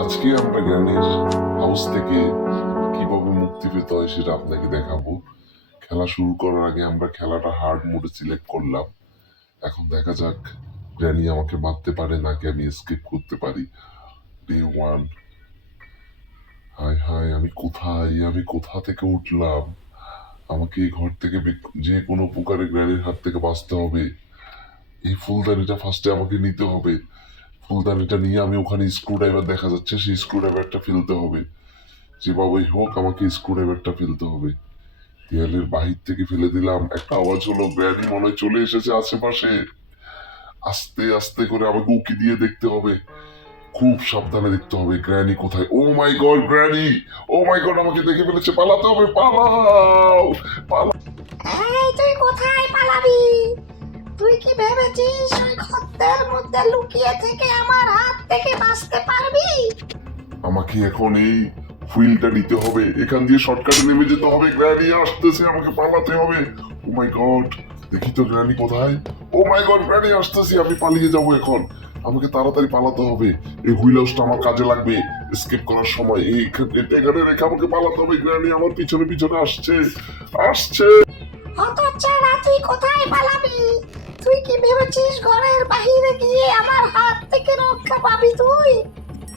আজকে আমরা জ্ঞানের হাউস থেকে কিভাবে মুক্তি পেতে হয় সেটা আপনাকে দেখাবো। খেলা শুরু করার আগে আমরা খেলাটা হার্ড মোডে সিলেক্ট করলাম। এখন দেখা যাক গ্র্যানি আমাকে মারতে পারে নাকি আমি এসকেপ করতে পারি। Day one. হায় হায়, আমি কোথা থেকে উঠলাম? আমাকে এই ঘর থেকে যে কোনো প্রকারে গ্র্যানির হাত থেকে বাঁচতে হবে। এই ফুলদানিটা ফার্স্টে আমাকে নিতে হবে। ফুলদানিটা নিয়ে আমি ওখানে স্ক্রু ড্রাইভার দেখা যাচ্ছে, সেই স্ক্রু ড্রাইভারটা ফেলতে হবে। যেভাবেই হোক আমাকে স্ক্রু ড্রাইভারটা ফেলতে হবে। দেয়ালের বাহির থেকে ফেলে দিলাম, একটা আওয়াজ হলো, গ্র্যানি মনে হয় চলে এসেছে আশেপাশে। আস্তে আস্তে করে আমাকে উকি দিয়ে দেখতে হবে, খুব সাবধানে দেখতে হবে গ্র্যানি কোথায়। ও মাই গড, গ্র্যানি! ও মাই গড, আমাকে দেখে ফেলেছে, পালাতে হবে, পালাও পালাও। এই তুই কোথায় পালাবি? তুই কি ভেবেছিস ওই গর্তের মধ্যে লুকিয়ে থেকে আমার হাত থেকে বাঁচতে পারবি? আমাকে এখন এই হুইলটা নিতে হবে, এখান দিয়ে শর্টকাটে নেমে যেতে হবে। গ্র্যানি আসতেছে, আমাকে পালাতে হবে। ও মাই গড, দেখি তো গ্র্যানি কোথায়। ও মাই গড, গ্র্যানি আসতেছে, আমি পালিয়ে যাব এখন। আমাকে তাড়াতাড়ি পালাতে হবে, এই হুইল হাউসটা আমার কাজে লাগবে এসকেপ করার সময়। এখানে রেখে আমাকে পালাতে হবে। গ্র্যানি আমার পিছনে পিছনে আসছে, আসছে। হতচ্ছাড়া, তুই কোথায় পালাবি? তুই কি ভেবেছিস ঘরের বাইরে গিয়ে আমার হাত থেকে রক্ষা পাবি তুই?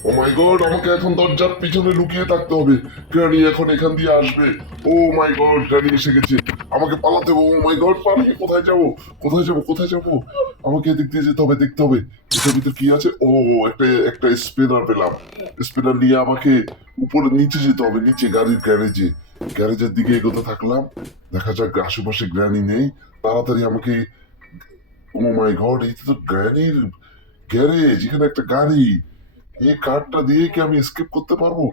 ও মাই গড, আমাকে এখন দরজার পিছনে লুকিয়ে থাকতে হবে। গ্র্যানি এখন এখান দিয়ে আসবে। ও মাই গড, গ্র্যানি এসে গেছে, আমাকে পালাতে হবে। ও মাই গড, পালিয়ে কোথায় যাব? কোথায় যাব? কোথায় যাব? আমাকে এদিক দিয়ে যেতে হবে, দেখতে হবে এটার ভিতর কি আছে। ও, একটা একটা স্পিনার পেলাম। স্পিনার নিয়ে আমাকে উপরে নিচে যেতে হবে, নিচে গাড়ির গ্যারেজে। গ্যারেজের দিকে এগোতে থাকলাম, দেখা যাক আশেপাশে গ্র্যানি নেই। তাড়াতাড়ি আমাকে, ও মাই গড, এই তো গ্র্যানির গ্যারেজ, এখানে একটা গাড়ি। এই কারটা দিয়ে কি আমি এসকেপ করতে পারবো?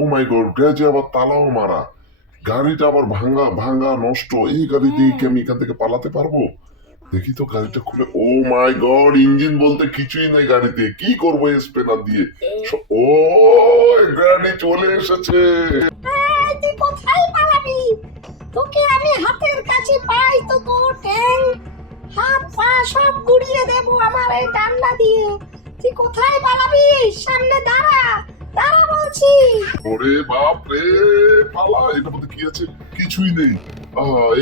ও মাই গড, গ্যারেজে আবার তালাও মারা, গাড়িটা আবার ভাঙা ভাঙা নষ্ট। এই গাড়ি দিয়ে কি আমি এখান থেকে পালাতে পারবো? দেখি তো গাড়িটা খুলে। ও মাই গড, ইঞ্জিন বলতে কিছুই নাই গাড়িতে, কি করবো এই স্পেনার দিয়ে? ও, গাড়ি চলে এসেছে। এই তুই কোথায় পালাবি? তোকে আমি হাতের কাছে পাই তো তোর ঠ্যাং হাত পা সব গুড়িয়ে দেবো আমার এই ডান্ডা দিয়ে। তুই কোথায় পালাবি? সামনে দাঁড়া, দাঁড়া বলছি। ওরে বাপ রে, পালা, এটার মধ্যে কি আছে? কিছুই নেই।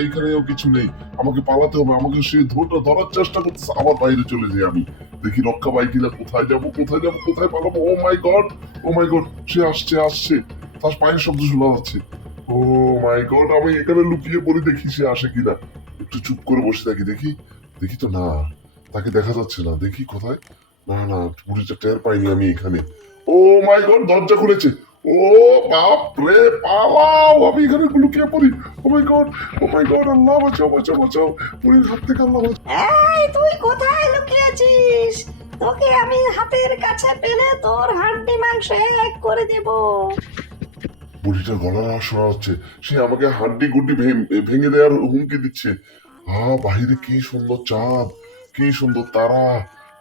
এইখানেও কিছু নেই। আমাকে পালাতে হবে, আমাকে সে ধরার চেষ্টা করতেছে, আবার বাইরে চলে যাই আমি। দেখি রক্ষা পাই কিনা। কোথায় যাব, কোথায় যাব, কোথায় পালাবো? ও মাই গড, ও মাই গড, সে আসছে আসছে, তার পায়ের শব্দ শোনা যাচ্ছে। ও মাই গড, আমি এখানে লুকিয়ে পড়ি, দেখি সে আসে কিনা। একটু চুপ করে বসে থাকি, দেখি দেখি তো না, তাকে দেখা যাচ্ছে না। দেখি কোথায়। না না, পুলিশটা টের পাইনি আমি এখানে। ও মাই গড, দরজা খুলেছে। ও বাপ রে, পালাও, আমি এখানে লুকিয়ে পড়ি। ও মাই গড, ও মাই গড, আল্লাহ বাঁচাও বাঁচাও বাঁচাও, পুলিশ হাত থেকে আল্লাহ বাঁচাও। এই তুই কোথায় লুকিয়েছিস? তোকে আমি হাতের কাছে পেলে তোর হাড্ডি মাংস এক করে দেব। বুড়িটার গলার আওয়াজ শোনা যাচ্ছে, সে আমাকে হাড্ডি গুড্ডি ভেঙে দেওয়ার হুমকি দিচ্ছে। বাহিরে কি সুন্দর চাঁদ, কি সুন্দর তারা।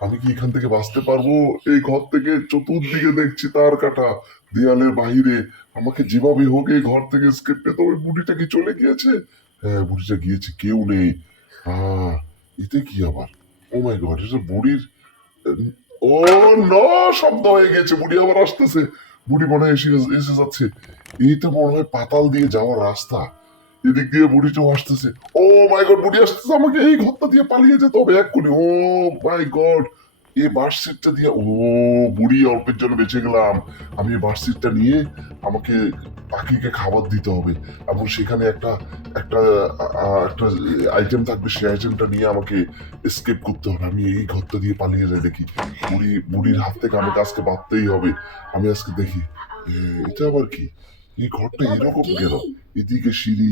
আমি কি এখান থেকে বাঁচতে পারবো? এই ঘর থেকে চতুর্দিকে দেখছি তার কাটা, দেয়ালের বাহিরে। আমাকে যেভাবে হোক এই ঘর থেকে এসকেপ পেতে হবে। বুড়িটা কি চলে গিয়েছে? হ্যাঁ, বুড়িটা গিয়েছে, কেউ নেই। আহ এতে কি আবার? ও মাই গড, এটা বুড়ির। ও নো, শব্দ হয়ে গেছে, বুড়ি আবার আসতেছে। বুড়ি মনে হয় এসে এসে যাচ্ছে। এইটা মনে হয় পাতাল দিয়ে যাওয়ার রাস্তা। এদিক দিয়ে বুড়িটাও আসতেছে। ও মাই গড, বুড়ি আসতেছে, আমাকে এই ঘরটা দিয়ে পালিয়ে যেতে হবে এক্ষুনি। ও মাই গড, এই বাস সিটটা দিয়ে, ও বুড়ি, অল্পের জন্য বেঁচে গেলাম। আমি এই বাস সিটটা নিয়ে আমাকে পাখিকে খাবার দিতে হবে, এবং সেখানে একটা একটা একটা আইটেম থাকবে, সেই আইটেমটা নিয়ে আমাকে এসকেপ করতে হবে। আমি এই ঘরটা দিয়ে পালিয়ে যাই, দেখি বুড়ির হাত থেকে আমাকে আজকে বাঁচতেই হবে। আমি আজকে দেখি, এটা আবার কি? এই ঘরটা এরকম কেন? এদিকে সিঁড়ি,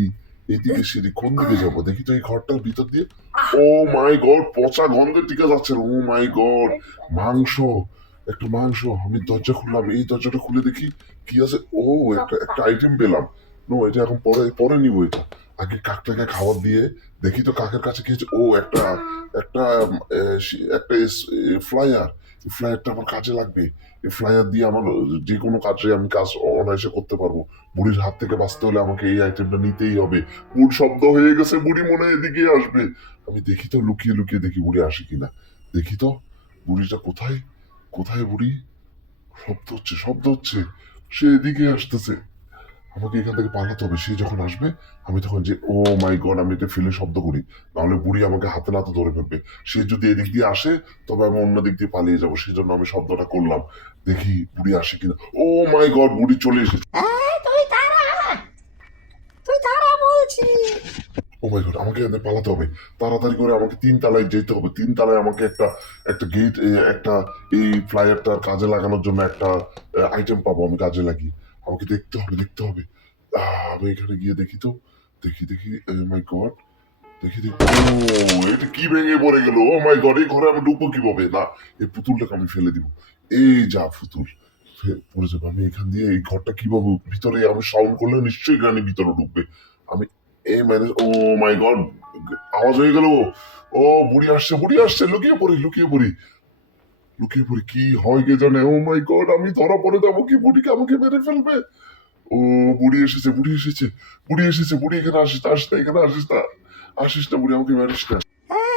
এদিকে সিঁড়ি, কোন দিকে যাবো? দেখি তো এই ঘরটার ভিতর দিয়ে। ও মাই গড, পচা গন্ধে টিকে যাচ্ছে না। ও মাই গড, মাংস, একটা মাংস। আমি দরজা খুললাম, এই দরজাটা খুলে দেখি কি আছে। ও, একটা একটা আইটেম পেলাম। নো, এটা এখন পরে পরে নিবো এটা। আগে কাকটাকে খাবার দিয়ে দেখি তো কাকের কাছে কি আছে। ও, একটা একটা একটা ফ্লায়ার। এই ফ্লায়ারটা আমার কাজে লাগবে। এই ফ্লায়ার দিয়ে আমার যে কোনো কাজে আমি কাজ অনায়াসে করতে পারবো। বুড়ির হাত থেকে বাঁচতে হলে আমাকে এই আইটেমটা নিতেই হবে। বুড় শব্দ হয়ে গেছে, বুড়ি মনে হয় এদিকে আসবে। আমি দেখি তো, লুকিয়ে লুকিয়ে দেখি বুড়ি আসে কিনা। দেখি তো বুড়িটা কোথায়, কোথায় বুড়ি? শব্দ হচ্ছে, সে এদিকে আসতেছে। আমাকে এখান থেকে পালাতে হবে। সে যখন আসবে আমি তখন যে ও মাই গড আমি এটা ফেলে শব্দ করি, নাহলে বুড়ি আমাকে হাতে নাতে ধরে ফেলবে। সে যদি এদিক দিয়ে আসে তবে আমি অন্য দিক দিয়ে পালিয়ে যাবো, সেই জন্য আমি শব্দটা করলাম। দেখি বুড়ি আসে কিনা। ও মাই গড বুড়ি চলে এসেছে। এই তুই তারা বলছি। ও মাই গড আমাকে এখান থেকে পালাতে হবে। তাড়াতাড়ি করে আমাকে 3 তলায় যেতে হবে। 3 তলায় আমাকে একটা একটা গেট, একটা এই ফ্লাইয়ারটার কাজে লাগানোর জন্য একটা আইটেম পাবো, আমি কাজে লাগিয়ে আমাকে দেখতে হবে। আমি এখানে গিয়ে দেখি তো, দেখি মাই গড, দেখি ও এটা কি ভেঙে পড়ে গেল। ও মাই গড এই ঘরে আমি ঢুকবো কিভাবে? না, এই পুতুলটাকে আমি ফেলে দিব। এই যা পুতুল পড়ে যাবে। আমি এখান দিয়ে এই ঘরটা কিভাবে ভিতরে আমি সাউন্ড করলে নিশ্চয়ই গানি ভিতরে ঢুকবে। আমি এই মানে ও মাই গড আওয়াজ হয়ে গেল। ও বুড়ি আসছে, লুকিয়ে পড়ি কি হয় কে জানে। ও মাই গড আমি ধরা পড়ে যাবো কি, বুড়িকে আমাকে মেরে ফেলবে। ও বুড়ি এসেছে, বুড়ি এখানে আসিস না, এখানে আসিস না বুড়ি আমাকে মারিস না।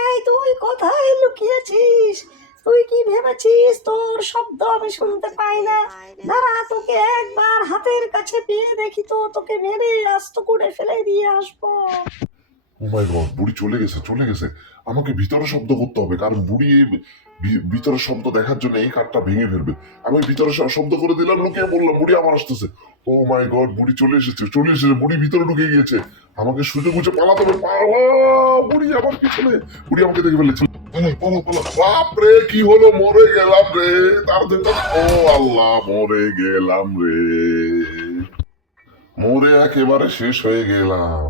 এই তুই কোথায় লুকিয়েছিস? তুই কি ভেবেছিস তোর শব্দ আমি শুনতে পাই না? দাঁড়া, তোকে একবার হাতের কাছে পেয়ে দেখি তো, তোকে মেরে আস্ত করে ফেলে দিয়ে আসবো। ও মাই গড বুড়ি চলে গেছে। আমাকে ভিতরে শব্দ করতে হবে, কারণ বুড়ি এই ভিতরে শব্দ দেখার জন্য এই কাঠটা ভেঙে ফেলবে। আমি ভিতরে শব্দ করে দিলাম, লুকিয়ে বললাম বুড়ি আমার আসতেছে। ও মাই গড বুড়ি চলে এসেছে, বুড়ি ভিতরে ঢুকে গিয়েছে। আমাকে সুযোগ বুঝে পালাতে হবে, বুড়ি আমার পিছনে, বুড়ি আমাকে দেখে ফেলেছে। পালা বাপ রে কি হলো, মরে গেলাম রে। ও আল্লাহ মরে গেলাম রে, মরে একেবারে শেষ হয়ে গেলাম।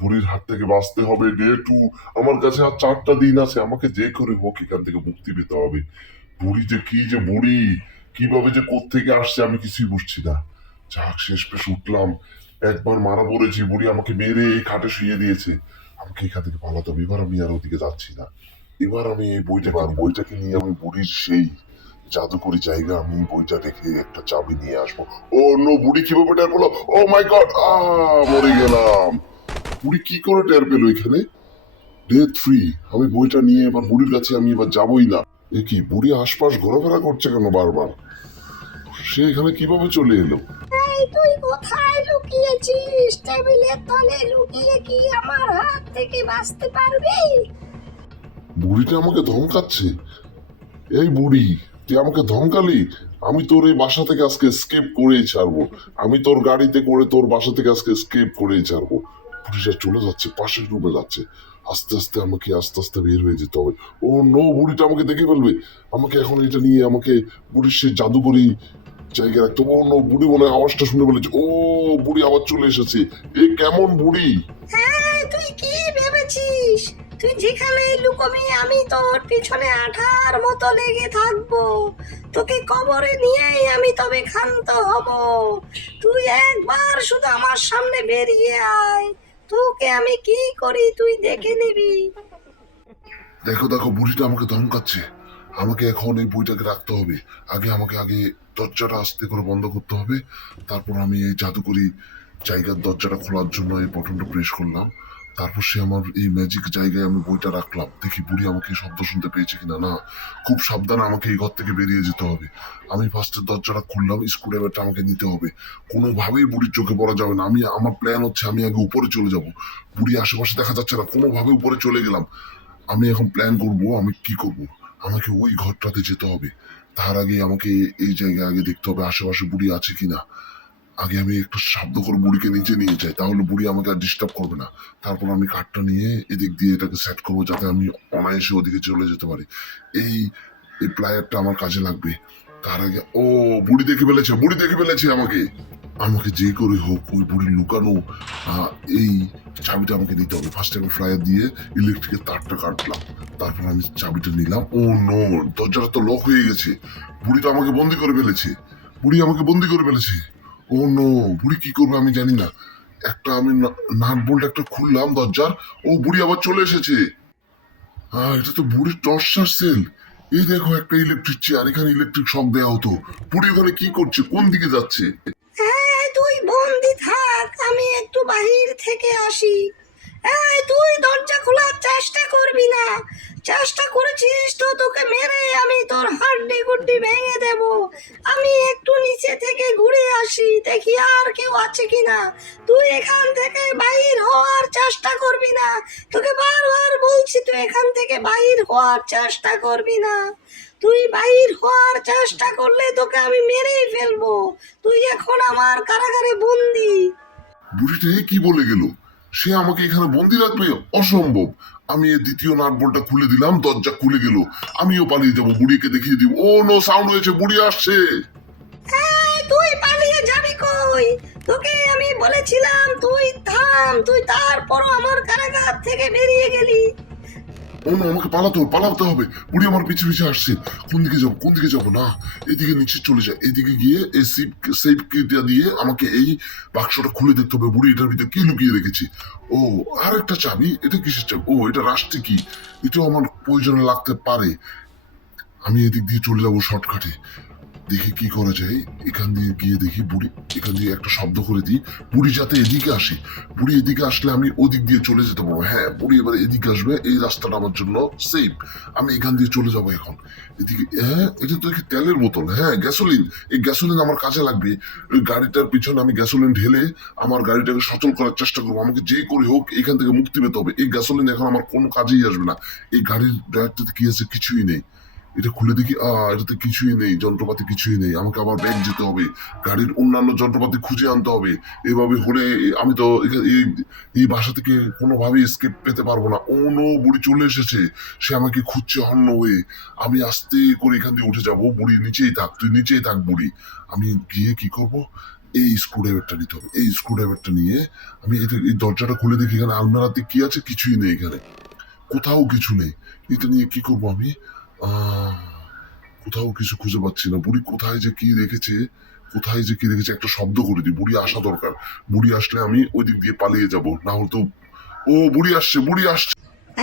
বুড়ির হাত থেকে বাঁচতে হবে ডে 2। আমার কাছে আর 4টা দিন আছে, আমাকে যে করে হোক এখান থেকে মুক্তি পেতে হবে। বুড়ি যে বুড়ি, কিভাবে যে কোত্থেকে আসছে আমি কিছুই বুঝছি না। যাক শেষ পেশ উঠলাম। একবার মারা পড়েছি, বুড়ি আমাকে মেরে এই খাটে শুয়ে দিয়েছে। আমাকে এখান থেকে পালাতে হবে। এবার আমি আর ওদিকে যাচ্ছি না। এবার আমি এই বইটাকে নিয়ে আমি বুড়ির সেই জাদুকরি জায়গা, আমি বইটা রেখে একটা চাবি নিয়ে আসবো। ও নো বুড়ি কিভাবে টের পেলো? ও মাই গড মরে গেলাম। বুড়ি কি করে টের পেলো এখানে? ডে 3 আমি বইটা নিয়ে এবার বুড়ির কাছে আমি এবার যাবই না। এ কি বুড়ি আশপাশ ঘোরাফেরা করছে কেন বারবার? সে এখানে কিভাবে চলে এলো? এই তুই কোথায় লুকিয়েছিস? টেবিলের তলে লুকিয়ে কি আমার হাত থেকে বাঁচতে পারবি? বুড়িটা আমাকে ধমকাচ্ছে। এই বুড়ি তুই আমাকে ধমকালি, আমি তোর এই বাসা থেকে আজকে স্কেপ করেই ছাড়বো। আমি তোর গাড়িতে করে তোর বাসা থেকে আজকে স্কেপ করেই ছাড়বো। বুড়িটা চলে যাচ্ছে, পাশের রুমে যাচ্ছে। আস্তে আস্তে বের হয়ে যেতে হবে। ও নো বুড়িটা আমাকে দেখে ফেলবে। আমাকে এখন এটা নিয়ে আমাকে বুড়ির সে জাদুকরি জায়গায় রাখতে হবে। ও নো বুড়ি মনে হয় আওয়াজটা শুনে বলেছে। ও বুড়ি আবার চলে এসেছে। এ কেমন বুড়ি? হ্যাঁ, তুই কি ভেবেছিস তুই যেখানে লুকোবি আমি তোর পিছনে আঠার মতো লেগে থাকবো? তোকে কবরে নিয়েই আমি তবে ক্ষান্ত হব। তুই একবার শুধু আমার সামনে বেরিয়ে আয়, তোকে আমি কি করি তুই দেখে নিবি। দেখো বুড়িটা আমাকে ধমকাচ্ছে। আমাকে এখন এই বইটাকে রাখতে হবে। আমাকে দরজাটা আস্তে করে বন্ধ করতে হবে। তারপর আমি এই জাদুকরি জায়গার দরজাটা খোলার জন্য এই বটনটা প্রেস করলাম। তারপর সে আমার এই ম্যাজিক জায়গায় আমি বইটা রাখলাম। দেখি বুড়ি আমাকে শব্দ শুনতে পেয়েছে কিনা। না, খুব সাবধানে আমাকে এই ঘর থেকে বেরিয়ে যেতে হবে। আমি ফার্স্টের দরজাটা খুললাম, স্ক্রুড্রাইভারটা আমাকে নিতে হবে। কোনোভাবেই বুড়ির চোখে পড়া যাবে না। আমার প্ল্যান হচ্ছে আমি আগে উপরে চলে যাব। বুড়ি আশেপাশে দেখা যাচ্ছে না, কোনোভাবে উপরে চলে গেলাম। আমি এখন প্ল্যান করব আমি কি করব। আমাকে ওই ঘরটাতে যেতে হবে। তার আগে আমাকে এই জায়গায় আগে দেখতে হবে আশেপাশে বুড়ি আছে কিনা। আগে আমি একটু শব্দ করে বুড়িকে নিচে নিয়ে যাই, তাহলে বুড়ি আমাকে আর ডিস্টার্ব করবে না। তারপর আমি কাঠটা নিয়ে এদিক দিয়ে এটাকে সেট করবো, যাতে আমি অনায়াসে ওদিকে চলে যেতে পারি। এই এই প্লায়ারটা আমার কাজে লাগবে। তার আগে ও বুড়ি দেখে ফেলেছে আমাকে। আমাকে যে করে হোক ওই বুড়ি লুকানো এই চাবিটা আমাকে নিতে হবে। ফার্স্ট আমি ফ্লায়ার দিয়ে ইলেকট্রিকের তারটা কাটলাম। তারপর আমি চাবিটা নিলাম। ও নো দরজাটা তো লক হয়ে গেছে। বুড়ি তো আমাকে বন্দি করে ফেলেছে। ও নো বুড়ি কি করবে আমি জানি না। আমি নাট বোল্ট একটা খুললাম দরজার। ও বুড়ি আবার চলে এসেছে। এটা তো বুড়ির টর্চার সেল। এই দেখো একটা ইলেকট্রিক চেয়ার, এখানে ইলেকট্রিক শক দেওয়া হতো। বুড়ি ওখানে কি করছে, কোন দিকে যাচ্ছে? এই তুই বন্দি থাক, আমি একটু বাহির থেকে আসি। এই তুই দরজা খোলার চেষ্টা করবি না, চেষ্টা করেছিস তো তোকে মেরে আমি তোর হাড্ডি গুড্ডি ভেঙে দেব। আমি একটু নিচে থেকে ঘুরে আসি, দেখি আর কেউ আছে কিনা। তুই এখান থেকে বাইর হওয়ার চেষ্টা করবি না, তোকে বারবার বলছি তুই এখান থেকে বাইর হওয়ার চেষ্টা করবি না। তুই বাইর হওয়ার চেষ্টা করলে তোকে আমি মেরেই ফেলবো। তুই এখন আমার কারাগারে বন্দি। বুড়িটা এ কি বলে গেল? সে আমাকে এখানে বন্দি রাখবে? অসম্ভব। আমি এই দ্বিতীয় নাট বল্টটা খুলে দিলাম, দরজা খুলে গেল। আমিও পালিয়ে যাব, বুড়িকে দেখিয়ে দিব। ও নো, সাউন্ড হয়েছে, বুড়ি আসছে। এই, তুই পালিয়ে যাবি কই? তোকে আমি বলেছিলাম তুই থাম, তুই তারপরও আমার কারাগার থেকে বেরিয়ে গেলি। ও নো, আমাকে পালাতে হবে। বুড়ি আমার পিছে পিছে আসছে। কোন দিকে যাবো? না, এদিকে নিচে চলে যায়। এদিকে গিয়ে এই সেফ কিটা দিয়ে আমাকে এই বাক্সটা খুলে দেখতে হবে। বুড়ি এটার ভিতরে কি লুকিয়ে রেখেছি। ও, আর একটা চাবি। এটা কিসের চাবি? ও, এটা রাষ্ট্রে কি? এটাও আমার প্রয়োজনে লাগতে পারে। আমি এদিক দিয়ে চলে যাবো শর্টকাটে। দেখি কি করা যায়। এখান দিয়ে গিয়ে দেখি বুড়ি, এখান দিয়ে একটা শব্দ করে দিই, বুড়ি যাতে এদিকে আসে। বুড়ি এদিকে আসলে আমি ওদিক দিয়ে চলে যেতে পারবো। হ্যাঁ, বুড়ি এবার এদিকে আসবে, এই রাস্তাটা আমার জন্য সেফ। আমি এখান দিয়ে চলে যাবো এখন এদিকে। হ্যাঁ, এটা তো দেখি তেলের বোতল। হ্যাঁ, গ্যাসোলিন। এই গ্যাসোলিন আমার কাজে লাগবে। ওই গাড়িটার পিছনে আমি গ্যাসোলিন ঢেলে আমার গাড়িটাকে সচল করার চেষ্টা করবো। আমাকে যে করে হোক এখান থেকে মুক্তি পেতে হবে। এই গ্যাসোলিন এখন আমার কোনো কাজেই আসবে না। এই গাড়ির ড্রাইভটাতে কি আছে? কিছুই নেই। এটা খুলে দেখি, এটাতে কিছুই নেই, যন্ত্রপাতি কিছুই নেই। আমাকে আবার ব্যাগ যেতে হবে, গাড়ির অন্যান্য যন্ত্রপাতি খুঁজে আনতে হবে। এভাবে হলে আমি তো এই বাসা থেকে কোনোভাবে স্কেপ পেতে পারবো না। ও নো, বুড়ি চলে এসেছে। সে আমাকে খুঁজছে অন্য হয়ে। আমি আস্তে করে এখান দিয়ে উঠে যাবো। বুড়ি নিচেই থাক, তুই নিচেই থাক বুড়ি। আমি গিয়ে কি করব? এই স্ক্রুড্রাইভারটা নিতে হবে। এই স্ক্রুড্রাইভারটা নিয়ে আমি এই দরজাটা খুলে দেখি এখানে আলমারাতে কি আছে? কিছুই নেই এখানে, কোথাও কিছু নেই। এটা নিয়ে কি করবো আমি? আহ কোথাও কিছু খুঁজে পাচ্ছি না। বুড়ি কোথায় যে কি রেখেছে, একটা শব্দ করে দিই। বুড়ি আসা দরকার। বুড়ি আসলে আমি ওই দিক দিয়ে পালিয়ে যাব, না হলে তো। ও, বুড়ি আসছে।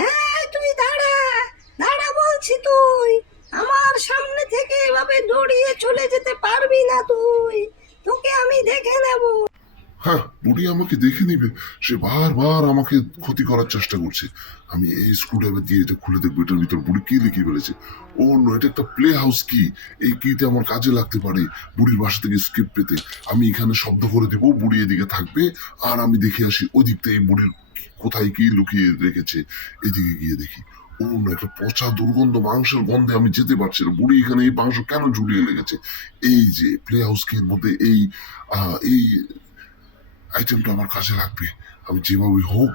এই, তুই দাঁড়া, দাঁড়া বলছি। তুই আমার সামনে থেকে এভাবে দৌড়িয়ে চলে যেতে পারবি না। তোকে আমি দেখে নেব। হ্যাঁ, বুড়ি আমাকে দেখে নিবে। সে বারবার আমাকে ক্ষতি করার চেষ্টা করছে। আমি এই স্ক্রুড্রাইভার দিয়ে এটা খুলে দেখবো এটার ভিতর বুড়ি কি লিখে ফেলেছে। ও নো, এটা একটা প্লে হাউস কি। এই কিতে আমার কাজে লাগতে পারে বুড়ির বাসা থেকে স্কেপ পেতে। আমি এখানে শব্দ করে দেবো, বুড়ি এদিকে থাকবে। আর আমি দেখে আসি ওই দিক থেকে বুড়ির কোথায় কি লুকিয়ে রেখেছে। এদিকে গিয়ে দেখি, ও না, একটা পচা দুর্গন্ধ মাংসের গন্ধে আমি যেতে পারছি না। বুড়ি এখানে এই মাংস কেন ঝুলিয়ে লেগেছে? এই যে প্লে হাউস কির মধ্যে এই আইটেমটা আমার কাজে লাগবে। আমি যেভাবে হোক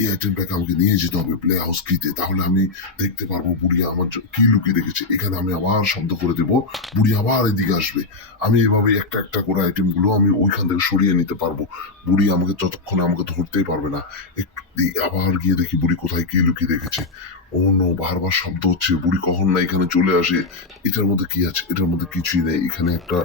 এই আইটেমটাকে আমাকে নিয়ে যেতে হবে প্লে হাউস কিতে। তাহলে আমি দেখতে পারবো বুড়ি আমার কি লুকিয়ে রেখেছে। এখানে আমি আবার শব্দ করে দেবো, বুড়ি আবার এদিকে আসবে। আমি এভাবে একটা একটা করে আইটেমগুলো আমি ওইখান থেকে সরিয়ে নিতে পারবো। বুড়ি আমাকে যতক্ষণে আমাকে ধরতেই পারবে না। একটু আবার গিয়ে দেখি বুড়ি কোথায় কি লুকিয়ে রেখেছে। ও নো, বারবার শব্দ হচ্ছে। বুড়ি কখন না এখানে চলে আসে। এটার মধ্যে কি আছে? এটার মধ্যে কিছুই নেই। এখানে একটা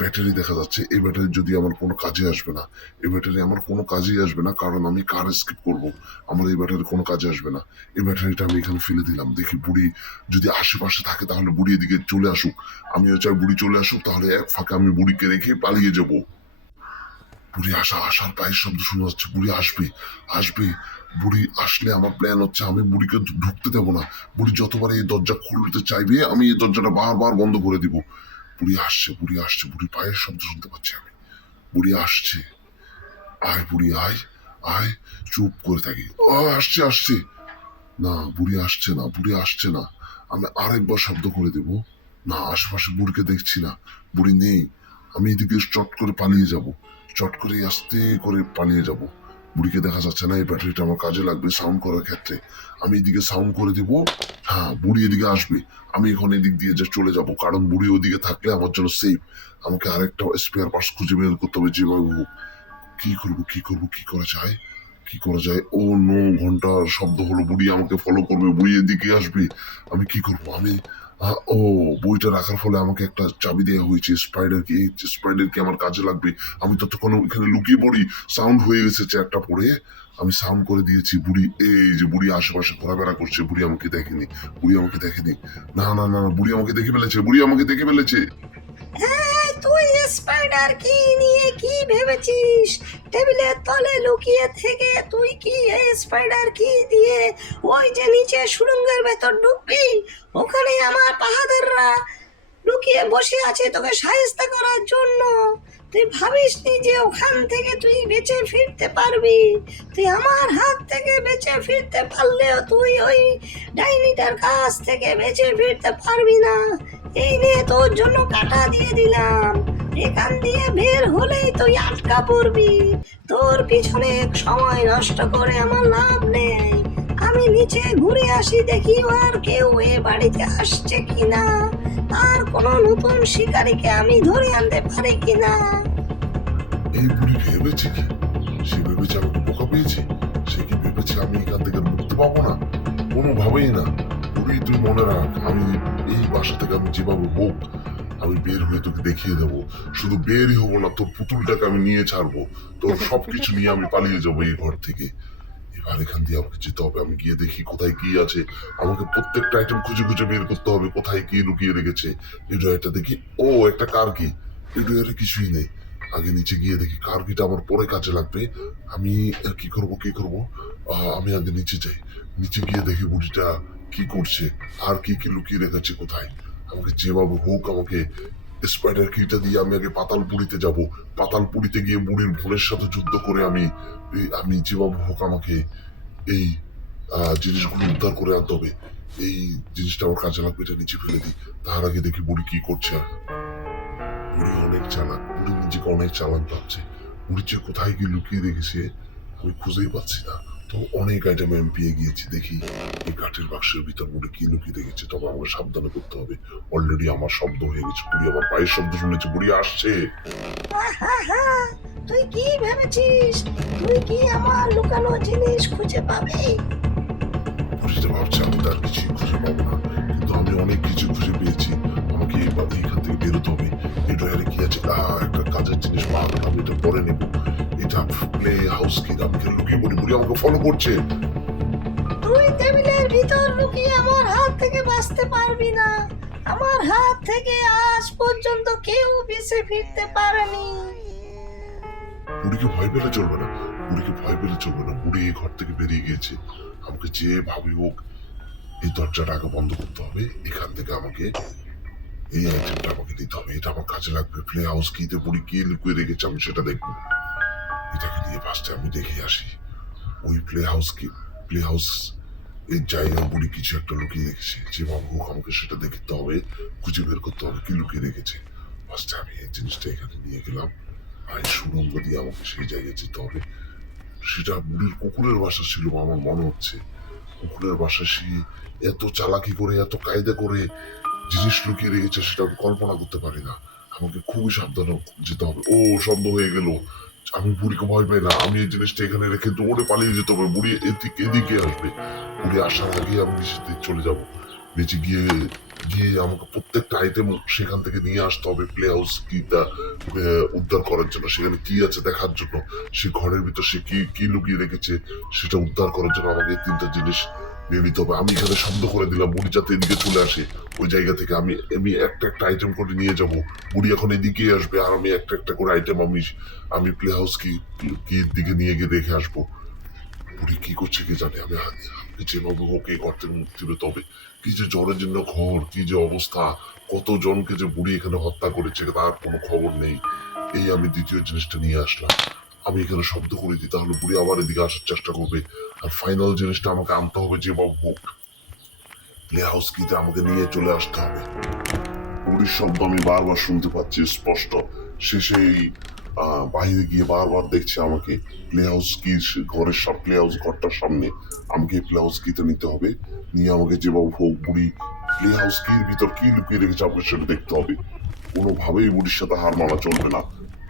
ব্যাটারি দেখা যাচ্ছে। এই ব্যাটারি যদি আমার কোনো কাজে আসবে না। এই ব্যাটারি আমার কোনো কাজেই আসবে না, কারণ আমি কার স্কিপ করবো। আমার এই ব্যাটারি কোনো কাজে আসবে না। এই ব্যাটারিটা আমি এখানে ফেলে দিলাম। দেখি বুড়ি যদি আশেপাশে থাকে তাহলে বুড়ি এদিকে চলে আসুক। আমিও চাই বুড়ি চলে আসুক, তাহলে এক ফাঁকে আমি বুড়িকে রেখে পালিয়ে যাব। বুড়ি আসার পায়ের শব্দ শোনা যাচ্ছে। বুড়ি আসবে। বুড়ি আসলে আমার প্ল্যান হচ্ছে আমি বুড়িকে ঢুকতে দেবো না। বুড়ি যতবার এই দরজা খুলতে চাইবে আমি এই দরজাটা বারবার বন্ধ করে দিব। বুড়ি আসছে। বুড়ির পায়ের শব্দ শুনতে পাচ্ছি আমি। বুড়ি আসছে। আয় বুড়ি, আয়। চুপ করে থাকি। আসছে। না, বুড়ি আসছে না। আমি আরেকবার শব্দ করে দেব। না, আশেপাশে বুড়িকে দেখছি না। বুড়ি নেই। আমি এদিকে চট করে পালিয়ে যাব। চট করে আস্তে করে পালিয়ে যাব। বুড়িকে দেখা যাচ্ছে না। এই ব্যাটারিটা আমার কাজে লাগবে সাউন্ড করার ক্ষেত্রে। আমি এদিকে সাউন্ড করে দেব। হ্যাঁ, বুড়ি এদিকে আসবে। আমি এখন এদিক দিয়ে যে চলে যাব, কারণ বুড়ি ওদিকে থাকলে আমার জন্য সেফ। আমাকে আরেকটা স্পেয়ার পার্টস খুঁজে বের করতে হবে যেভাবে হোক। কি করা যায়? ও নো, ঘন্টার শব্দ হলো। বুড়ি আমাকে ফলো করবে, বুড়ি এদিকে আসবে। আমি কি করব? ও, বইটা রাখার ফলে আমাকে একটা চাবি দেওয়া হয়েছে স্পাইডার কি আমার কাজে লাগবে। আমি ততক্ষণ এখানে লুকিয়ে পড়ি। সাউন্ড হয়ে গেছে চেয়ারটা পড়ে। আমি সাউন্ড করে দিয়েছি। বুড়ি এই যে বুড়ি আশেপাশে ঘোরাফেরা করছে। বুড়ি আমাকে দেখেনি। না, বুড়ি আমাকে দেখে ফেলেছে। এই, তুই স্পাইডার কি নিয়ে কি ভেবেছিস? টেবিলের তলে লুকিয়ে থেকে তুই কি এই স্পাইডার কি দিয়ে ওই যে নিচে সুড়ঙ্গের ভেতর ঢুকবি? ওখানে আমার পাহাড়েররা লুকিয়ে বসে আছে তোকে সাহায্য করার জন্য। তুই ভাবিসনি যে ওখান থেকে তুই বেঁচে ফিরতে পারবি? তুই আমার হাত থেকে বেঁচে ফিরতে পারলেও তুই ওই ডাইনিটার কাছ থেকে বেঁচে ফিরতে পারবি না। এই নিয়ে তোর জন্য কাটা দিয়ে দিলাম। এখান দিয়ে বের হলেই তুই আটকা পড়বি। তোর পিছনে সময় নষ্ট করে আমার লাভ নেই। আমি নিচে ঘুরে আসি, দেখি আর কেউ এ বাড়িতে আসছে কিনা, আর কোনো নতুন শিকারীকে আমি ধরে আনতে পারি কিনা। এই বুড়ি ভেবেছে কি? সে ভেবেছে আমাকে বোকা পেয়েছে? সে কি ভেবেছে আমি এখান থেকে মুক্তি পাবো না? কোনোভাবেই না। বুড়ি তুই মনে রাখ, আমি এই বাসা থেকে আমি যেভাবে হোক আমি বের হয়ে তোকে দেখিয়ে দেবো। শুধু বেরই হবো না, তোর পুতুলটাকে আমি নিয়ে ছাড়বো। তোর সবকিছু নিয়ে আমি পালিয়ে যাবো এই ঘর থেকে। এবার এখান দিয়ে আমাকে যেতে হবে। আমি গিয়ে দেখি কোথায় কি আছে। আমাকে প্রত্যেকটা আইটেম খুঁজে খুঁজে বের করতে হবে কোথায় কি লুকিয়ে রেখেছে। এই ড্রয়ারটা দেখি, ও একটা কার কি। এই ড্রয়ারে কিছুই নেই। আগে নিচে গিয়ে দেখি, কার কিটা আমার পরে কাজে লাগবে। আমি কি করব? আমি আগে নিচে যাই। নিচে গিয়ে দেখি বুড়িটা কি করছে, আর কি কি লুকিয়ে রেখেছে কোথায়। আমাকে যেভাবে হোক আমাকে স্পাইডার কিটা দিয়ে আমি আগে পাতালপুরিতে যাব। পাতালপুরিতে গিয়ে বুড়ির বোনের সাথে যুদ্ধ করে আমি যেভাবে হোক আমাকে এই জিনিসগুলো উদ্ধার করে আনতে হবে। এই জিনিসটা আমার কাজে লাগবে, এটা নিচে ফেলে দিই। তার আগে দেখি বুড়ি কি করছে। বুড়ি অনেক চালাক, বুড়ি নিজেকে অনেক চালাক ভাবছে। বুড়ি যে কোথায় কি লুকিয়ে রেখেছে আমি খুঁজেই পাচ্ছি না। তো অনেক আইটেম আমি পেয়ে গিয়েছি। দেখি এই কাঠের বাক্সের ভিতর বুড়ি কি লুকিয়ে রেখেছে। তবে আমাকে সাবধানে করতে হবে। অলরেডি আমার শব্দ হয়ে গেছে, বুড়ি আমার পায়ের শব্দ শুনেছে, বুড়ি আসছে। আহা, তুই কি ভেবেছিস তুই কি আমার লুকানো জিনিস খুঁজে পাবি? বুড়িটা ভাবছে আমি তার কিছুই খুঁজে পাবো না, কিন্তু আমি অনেক কিছু খুঁজে পেয়েছি। আমাকে এইখান থেকে বেরোতে হবে। এই ড্রয়ারে কি আছে? একটা কাজের জিনিস পাওয়া গেল, আমি এটা পরে নেবো। এটা প্লে হাউস কি? আমি এখানে লুকিয়ে পড়ি, বুড়ি আমাকে ফলো করছে। তুই টেবিলের ভিতর লুকিয়ে আমার হাত থেকে বাঁচতে পারবি না। আমার হাত থেকে আজ পর্যন্ত কেউ বেঁচে ফিরতে পারেনি। বুড়িকে ভয় পেলে চলবে না, বুড়িকে ভয় পেলে চলবে না। বুড়ি এই ঘর থেকে বেরিয়ে গিয়েছে। আমাকে যে ভাবি হোক এই দরজাটা আগে বন্ধ করতে হবে। এখান থেকে আমাকে এই আইটেমটা আমাকে দিতে হবে। এটা আমার কাজে লাগবে। প্লে হাউস কিতে বুড়ি কি লুকিয়ে রেখেছে আমি সেটা দেখবো। এটাকে নিয়ে ফার্স্টে আমি দেখে আসি ওই প্লে হাউস এই জায়গায় বুড়ি কিছু একটা লুকিয়ে রেখেছে। যে বাবু হোক আমাকে সেটা দেখতে হবে, খুঁজে বের করতে হবে কি লুকিয়ে রেখেছে। ফার্স্টে আমি এই জিনিসটা এখানে নিয়ে গেলাম, আর এই সুড়ঙ্গ দিয়ে আমাকে সেই জায়গায় যেতে হবে। সেটা বুড়ির কুকুরের বাসা ছিল আমার মনে হচ্ছে। কুকুরের বাসা সে এত চালাকি করে এত কায়দা করে জিনিস লুকিয়ে রেখেছে সেটা আমি কল্পনা করতে পারি না। আমাকে খুবই সাবধানে যেতে হবে। ও শব্দ হয়ে গেল। আমি বুড়িকে ভয় পাই না। আমি এই জিনিসটা এখানে রেখে দৌড়ে পালিয়ে যেতে হবে। বুড়ি এদিকে আসবে। বুড়ি আসার আগে আমি নিচের দিকে চলে যাব। নিচে গিয়ে গিয়ে আমাকে প্রত্যেকটা আইটেম সেখান থেকে নিয়ে আসতে হবে প্লে হাউস কিটা উদ্ধার করার জন্য। সেখানে কি আছে দেখার জন্য। সে ঘরের ভিতর সে কি কি লুকিয়ে রেখেছে সেটা উদ্ধার করার জন্য আমাকে এই তিনটা জিনিস নিয়ে নিতে হবে। আমি এখানে শব্দ করে দিলাম বুড়ি যাতে এদিকে চলে আসে। ওই জায়গা থেকে আমি আমি একটা একটা আইটেম করে নিয়ে যাব। বুড়ি এখন এদিকে আসবে আর আমি একটা একটা করে আইটেম আমি প্লে হাউস কি দিকে নিয়ে গিয়ে রেখে আসবো। বুড়ি কি করছে কি জানে। আমি যেভাবে হোক এই ঘর থেকে মুক্তি পেতে হবে। কি যে জ্বরের জন্য ঘর, কি যে অবস্থা, কতজনকে যে বুড়ি এখানে হত্যা করেছে তার কোনো খবর নেই। এই আমি দ্বিতীয় জিনিসটা নিয়ে আসলাম। আমি এখানে শব্দ করে দিই, তাহলে বুড়ি আবার এদিকে আসার চেষ্টা করবে। আর ফাইনাল জিনিসটা আমাকে আনতে হবে যে বাবু হোক প্লে হাউস কিতে আমাকে নিয়ে চলে আসতে হবে। বুড়ির শব্দ আমি বারবার শুনতে পাচ্ছি স্পষ্ট। শেষেই বাইরে গিয়ে বারবার দেখছে আমাকে প্লে হাউস কি ঘরের সব প্লে হাউস ঘরটার সামনে আমাকে প্লে হাউস কিতে নিতে হবে। নিয়ে আমাকে যেভাবে হোক বুড়ি প্লে হাউস কির ভিতর কি লুকিয়ে রেখেছে আমাকে সেটা দেখতে হবে। কোনোভাবেই বুড়ির সাথে হার মানা চলবে না।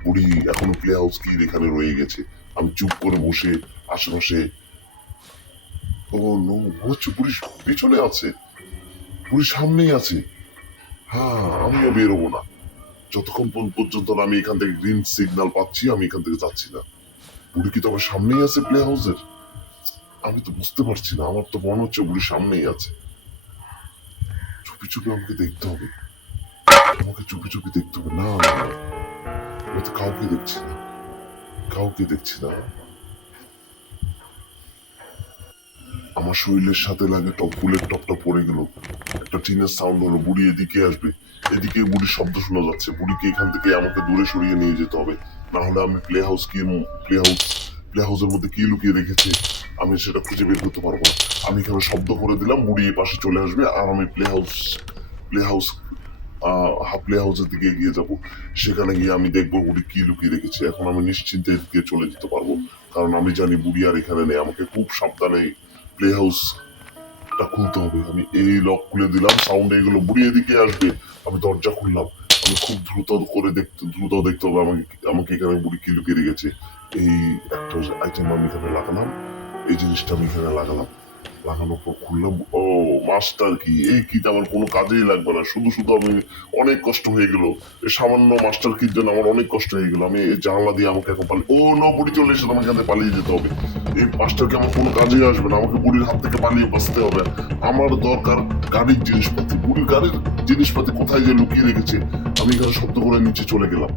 বুড়ি এখনো প্লে হাউস কির এখানে রয়ে গেছে। আমি চুপ করে বসে আশেপাশে, ও নো, হচ্ছে বুড়ি পিছনে আছে, বুড়ি সামনেই আছে। হ্যাঁ, আমিও বেরোবো না যতক্ষণ পর্যন্ত না আমি এখান থেকে গ্রিন সিগন্যাল পাচ্ছি। আমি এখান থেকে যাচ্ছি না। বুড়ি কি তবে সামনেই আছে প্লে হাউসের? আমি তো বুঝতে পারছি না। আমার তো মনে হচ্ছে বুড়ি সামনেই আছে। চুপি চুপি আমাকে দেখতে হবে। আমাকে চুপি চুপি দেখতে হবে। না না না, আমি তো কাউকে দেখছি না, কাউকে দেখছি না। আমার শরীরের সাথে লাগে টপ, ফুলের টপটা পড়ে গেল, একটা টিনের সাউন্ড হলো, বুড়ি এদিকে আসবে। এদিকে বুড়ির শব্দ শোনা যাচ্ছে। বুড়িকে এখান থেকে আমাকে দূরে সরিয়ে নিয়ে যেতে হবে, না হলে আমি প্লে হাউসের মধ্যে কি লুকিয়ে রেখেছে আমি সেটা খুঁজে বের করতে পারবো না। আমি এখানে শব্দ করে দিলাম, বুড়ি এই পাশে চলে আসবে, আর আমি প্লে হাউস প্লে হাউসের দিকে এগিয়ে যাব। সেখানে গিয়ে আমি দেখবো বুড়ি কি লুকিয়ে রেখেছে। এখন আমি নিশ্চিন্তে এদিকে চলে যেতে পারবো, কারণ আমি জানি বুড়ি আর এখানে নেই। আমাকে খুব সাবধানে প্লে হাউসটা খুলতে হবে। আমি এই লক খুলে দিলাম, সাউন্ড এগুলো, বুড়ি এদিকে আসবে। আমি দরজা খুললাম। আমি খুব দ্রুত দেখতে হবে আমাকে আমাকে এখানে বুড়ি কি লুকিয়ে রেখেছে। এই একটা আইটেম আমি এখানে লাগালাম, এই জিনিসটা আমি এখানে লাগালাম, লাগানোর পর খুললাম। ও, মাস্টার কি! এই কিট আমার কোনো কাজেই লাগবে না, শুধু শুধু আমি অনেক কষ্ট হয়ে গেল। এই সামান্য মাস্টার কিট জন্য আমার অনেক কষ্ট হয়ে গেল। আমি এই জানলা দিয়ে আমাকে এখন ও ন, বুড়ি চলে এসে আমাকে এখান থেকে পালিয়ে যেতে হবে। এই মাস্টারকে আমার কোনো কাজেই আসবে না, আমাকে বুড়ির হাত থেকে পালিয়ে বাঁচতে হবে। আমার দরকার গাড়ির জিনিসপাতি। বুড়ির গাড়ির জিনিসপাতি কোথায় যে লুকিয়ে রেখেছে। আমি এখানে শব্দ করে নিচে চলে গেলাম।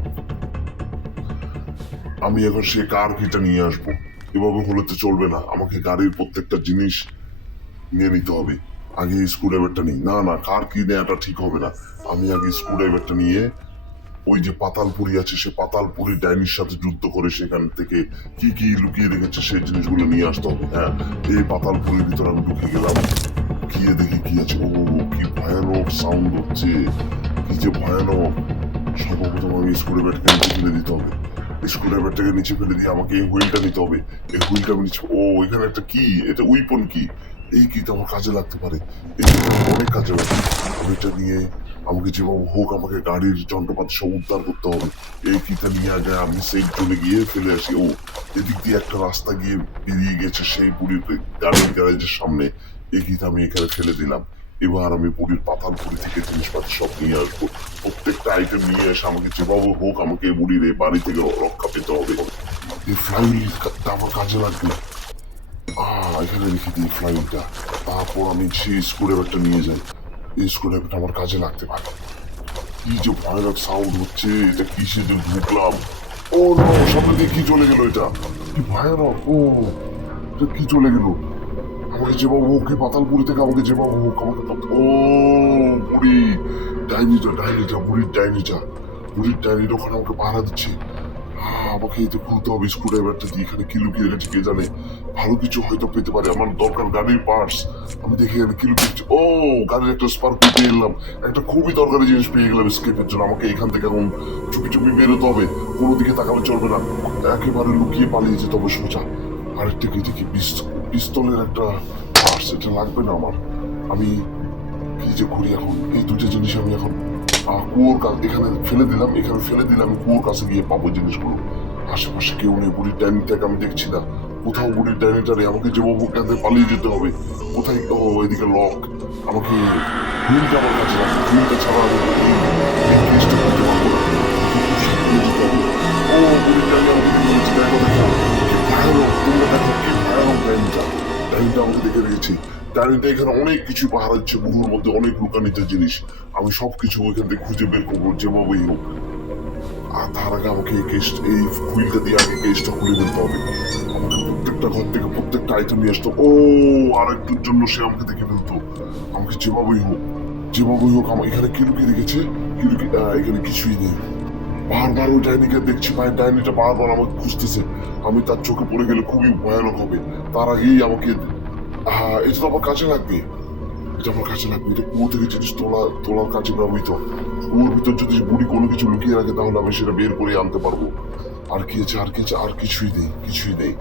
আমি এখন সে কার কিটা নিয়ে আসবো। এভাবে হলে তো চলবে না, আমাকে গাড়ির প্রত্যেকটা জিনিস নিয়ে নিতে হবে। আগে স্ক্রুড্রাইভারটা নিই। না না, কার কি নেওয়াটা ঠিক হবে না। আমি আগে স্ক্রুড্রাইভারটা নিয়ে ওই যে পাতালপুরি আছে, সে পাতালপুরি ডাইনির সাথে যুদ্ধ করে সেখান থেকে কি কি লুকিয়ে রেখেছে সেই জিনিসগুলো নিয়ে আসতে হবে। হ্যাঁ, এই পাতালপুরির ভিতরে আমি ঢুকে গেলাম, গিয়ে দেখি কি আছে। ও, কি ভয়ানক সাউন্ড হচ্ছে, কি যে ভয়ানক। সর্বপ্রথম আমি স্ক্রুড্রাইভারটাকে নিচে ফেলে দিতে হবে। স্ক্রুড্রাইভারটাকে নিচে ফেলে দিয়ে আমাকে এই হুইলটা নিতে হবে। এই হুইলটা আমি নিচে, ও, এখানে একটা কি, এটা উইপন কি। এই কি তো আমার কাজে লাগতে পারে, এই কি তো আমার অনেক কাজে লাগে। আমি এটা নিয়ে আমাকে যেভাবে হোক আমাকে গাড়ির যন্ত্রপাতি সব উদ্ধার করতে হবে। এই কিটা নিয়ে আগে আমি সেফ জোনে গিয়ে ফেলে আসি। ও, এদিক দিয়ে একটা রাস্তা গিয়ে বেরিয়ে গেছে সেই বুড়ির গাড়ির গ্যারেজের সামনে। এই কিটা আমি এখানে ফেলে দিলাম। এবার আমি বুড়ির পাতালপুরি থেকে জিনিসপাতি সব নিয়ে আসবো। প্রত্যেকটা আইটেম নিয়ে এসে আমাকে যেভাবে হোক আমাকে এই বুড়ির এই বাড়ি থেকে রক্ষা পেতে হবে। এই ফ্লাইউইলটা আমার কাজে লাগবে। এখানে রেখে দিই ফ্লাইউইলটা। তারপর আমি সেই স্ক্রুড্রাইভারটা নিয়ে যাই। এই স্ক্রুড্রাইভারটা আমার কাজে লাগতে পারে। কি যে ভয়ানক সাউন্ড হচ্ছে, এটা কিসে যে ঢুকলাম। ও নো, সামনে দিয়ে কি চলে গেল এটা! কি ভয়ানক! ও, এটা কি চলে গেল! আমাকে যেভাবে হোক এই পাতালপুরি থেকে আমাকে যেভাবে হোক আমাকে ও, বুড়ি ডাইনিটা বুড়ির ডাইনিটা ওখানে আমাকে পাহারা দিচ্ছে। আমাকে এই তো খুলতে হবে স্ক্রুড্রাইভারটা দিয়ে। এখানে কি লুকিয়ে রেখেছে কে জানে। ভালো কিছু হয়তো পেতে পারে, আমার দরকার গাড়ির পার্টস। আমি দেখি এখানে কি লুকিয়ে রেখেছে। ও, গাড়ির একটা স্পার্ক পেয়ে এলাম, একটা খুবই দরকারি জিনিস পেয়ে গেলাম স্কেপের জন্য। আমাকে এখান থেকে এখন চুপি চুপি বেরোতে হবে, কোনো দিকে তাকালে চলবে না, একেবারে লুকিয়ে পালিয়ে যেতে হবে সোজা। আরেকটা কি দেখি, পিস্তলের একটা পার্টস, এটা লাগবে না আমার। আমি কি যে করি এখন, এই দুটো জিনিস আমি এখন কুয়োর কাছে এখানে ফেলে দিলাম, আমি কুয়োর কাছে গিয়ে পাবো জিনিসগুলো। আশেপাশে কেউ নেই, বুড়ির ডাইনিটাকে আমি দেখছি না, কোথাও বুড়ির ডাইনিটা নেই। আমাকে যে বাবু এখান থেকে পালিয়ে যেতে হবে। কোথায়? ও, এদিকে লক। আমাকে হুইলটা আমার কাছে রাখবে, হুইলটা ছাড়া আমি এই কেসটা করতে পারবো না। আমাকে খুব সাবধানে যেতে হবে। ও, বুড়ির ডাইনি আমাকে দেখে নিয়েছে, দেখো কি ভয়ানক! তোমরা দেখো কি ভয়ানক ডাইনিটা আমাকে দেখে রেখেছে। ডাইনিটা এখানে অনেক কিছু পাহারা দিচ্ছে, গুহার মধ্যে অনেক লুকানিত জিনিস। আমি সবকিছু ওইখান থেকে খুঁজে বের করবো যেভাবেই হোক। আর তার আগে আমাকে এই হুইলটা দিয়ে আগে কেসটা খুলে ফেলতে হবে। আমাকে প্রত্যেকটা ঘর থেকে প্রত্যেকটা আইটেম নিয়ে আসতো। ও, আর একটুর জন্য সে আমাকে দেখে ফেলতো। আমাকে যেভাবেই হোক আমার এখানে কি লুকিয়ে রেখেছে, এখানে কিছুই নেই। বারবার ওই ডাইনিকে দেখছি, ভাই ডাইনিটা বারবার আমাকে খুঁজতেছে। আমি তার চোখে পড়ে গেলে খুবই ভয়ানক হবে। তার আগেই আমাকে এটা তো আমার কাজে লাগবে, এটা কুয়ো থেকে জিনিস তোলার কাজে ব্যবহৃত। কুয়োর ভিতর যদি বুড়ি কোনো কিছু লুকিয়ে রাখে তাহলে আমি সেটা বের করে আনতে পারবো। আর কি আছে, আর কিছুই নেই।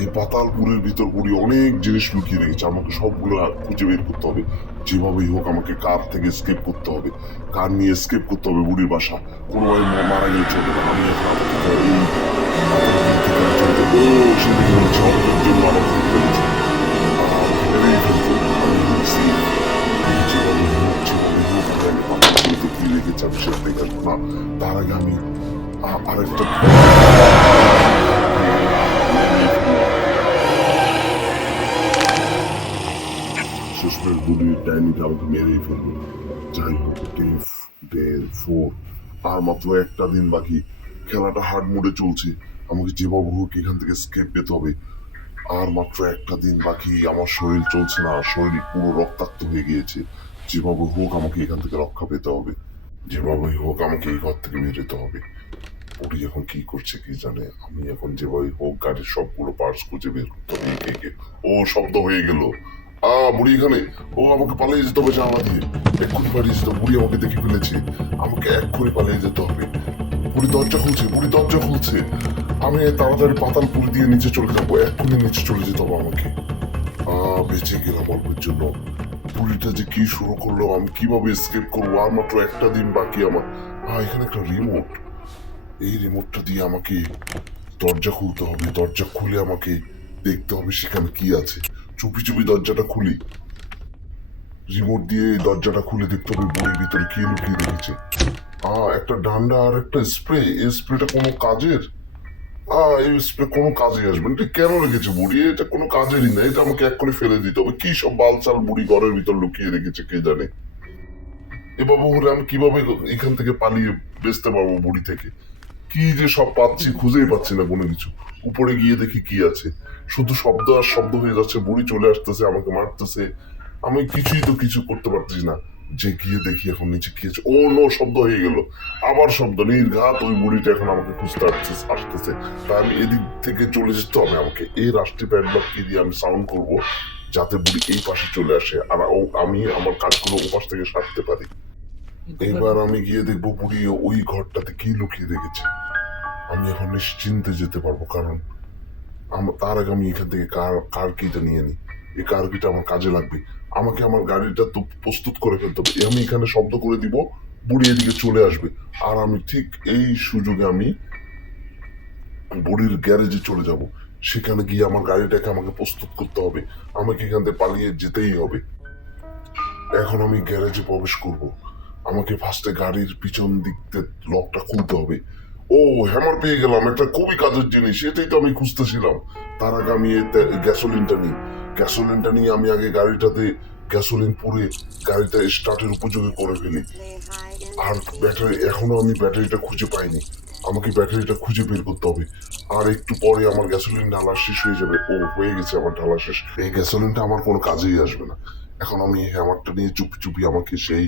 এই পাতালপুরের ভিতর বুড়ি অনেক জিনিস লুকিয়ে রেখেছে, আমাকে সবগুলো খুঁজে বের করতে হবে। যেভাবেই হোক আমাকে কার থেকে স্কেপ করতে হবে, কার নিয়ে স্কেপ করতে হবে বুড়ির বাসা। কোনোভাবে মারা গেলে চলবে না। আমি এখন আপাতত এই পাতালপুর থেকে চলতে, ও, সেদিকে হচ্ছে অল্পের জন্য আমার ধরে ফেলেছে। মেরেই ফেলতো। আমি দেখছি যেভাবে হোক আমি পাতালপুরিতে কি রেখেছে আমি সেটা দেখে আসবো না। তার আগে আমি আরেকটা শেষমেশ বুড়ির ডাইনিটা আমাকে মেরেই ফেললো। যাই হোক, ডে 4, আর মাত্র একটা দিন বাকি। খেলাটা হার্ড মোডে চলছে। আমাকে যেভাবে হোক এখান থেকে স্কেপ পেতে হবে। আর মাত্র একটা দিন বাকি, আমার শরীর চলছে না, শরীর পুরো রক্তাক্ত হয়ে গিয়েছে। যেভাবে হোক আমাকে এখান থেকে রক্ষা পেতে হবে, যেভাবেই হোক আমাকে এই ঘর থেকে বের হতে হবে। বুড়ি এখন কি করছে কি জানে। আমি এখন যেভাবে হোক গাড়ির সবগুলো পার্টস খুঁজে বের করতে হবে একে একে। ও, শব্দ হয়ে গেল। বুড়ি এখানে। ও, আমাকে পালিয়ে যেতে হবে জানলা দিয়ে। এক্ষুনি পালিয়ে যেতে হবে। বুড়ি আমাকে দেখে ফেলেছে। আমাকে এক্ষুনি পালিয়ে যেতে হবে। বুড়ি দরজা খুলছে, বুড়ি দরজা খুলছে। আমি তাড়াতাড়ি পাতালপুর দিয়ে নিচে চলে যাবো, এক্ষুনি নিচে চলে যেতে হবে আমাকে। বেঁচে গেলাম অল্পের জন্য। বুড়িটা যে কি শুরু করলো, আমি কিভাবে এসকেপ করবো। আর মাত্র একটা দিন বাকি আমার। এখানে একটা রিমোট। এই রিমোটটা দিয়ে আমাকে দরজা খুলতে হবে। দরজা খুলে আমাকে দেখতে হবে সেখানে কি আছে। চুপি চুপি দরজাটা খুলি। রিমোট দিয়ে দরজাটা খুলে দেখতে হবে বুড়ির ভিতরে কি লুকিয়ে রেখেছে। একটা ডান্ডা আর একটা স্প্রে। এই স্প্রেটা কোনো কাজের? এই স্প্রে কোনো কাজে আসবে না। এটা কেন রেখেছে বুড়ি? এটা কোনো কাজেরই না। এটা আমাকে এক করে ফেলে দিতে হবে। কি সব বালচাল বুড়ি ঘরের ভিতর লুকিয়ে রেখেছে কে জানে। এভাবে হলে আমি কিভাবে এখান থেকে পালিয়ে বেচতে পারবো বুড়ি থেকে? কি যে সব পাচ্ছি, খুঁজেই পাচ্ছি না কোনো কিছু। উপরে গিয়ে দেখি কি আছে, শুধু শব্দ আর শব্দ হয়ে যাচ্ছে। বুড়ি চলে আসতেছে, আমাকে মারতেছে। আমি কিছুই তো কিছু করতে পারতেছি না। যে গিয়ে দেখি এখন নিচে কি আছে। ও নো, শব্দ হয়ে গেল। আবার শব্দ, নির্ঘাত ওই বুড়িটা এখন আমাকে খুঁজতে আসতেছে। তাই আমি এদিক থেকে চলে যেতে হবে আমাকে। এই রাষ্ট্রীয় প্যাডলক কি দিয়ে আমি সাউন্ড করব যাতে বুড়ি এই পাশে চলে আসে, আর আমি আমার কাজগুলো ও পাশ থেকে সারতে পারি। এবার আমি গিয়ে দেখবো বুড়ি ওই ঘরটাতে কি লুকিয়ে রেখেছে। আমি এখন নিশ্চিন্তে যেতে পারবো, কারণ তার আগে আমি এখান থেকে কার কিটা নিয়ে নিই। এই কার কিটা আমার কাজে লাগবে। আমাকে আমার গাড়িটা তো প্রস্তুত করে ফেলতে হবে। আমি এখানে শব্দ করে দিব, বুড়ি এদিকে চলে আসবে। আর আমি ঠিক এই সুযোগে আমি বুড়ির গ্যারেজে চলে যাব। সেখানে গিয়ে আমার গাড়িটাকে আমাকে প্রস্তুত করতে হবে। আমাকে এখান থেকে পালিয়ে যেতেই হবে। এখন আমি গ্যারেজে প্রবেশ করব। আমাকে ফার্স্টে গাড়ির পিছন দিক থেকে লকটা খুলতে হবে। ও, হ্যামার পেয়ে গেলাম, একটা খুবই কাজের জিনিস। এটাই তো আমি খুঁজতেছিলাম। তার আগে আমি গ্যাসোলিনটা নিই। গ্যাসোলিনটা নিয়ে আমি আগে গাড়িটাতে গ্যাসোলিন পুড়ে গাড়িটা স্টার্টের উপযোগী করে ফেলি। আর ব্যাটারি, এখনো আমি ব্যাটারিটা খুঁজে পাইনি। আমাকে ব্যাটারিটা খুঁজে বের করতে হবে। আর একটু পরে আমার গ্যাসোলিন ঢালা শেষ হয়ে যাবে। ও, হয়ে গেছে আমার ঢালা শেষ। এই গ্যাসোলিনটা আমার কোনো কাজেই আসবে না। এখন আমি হ্যামারটা নিয়ে চুপি চুপি আমাকে সেই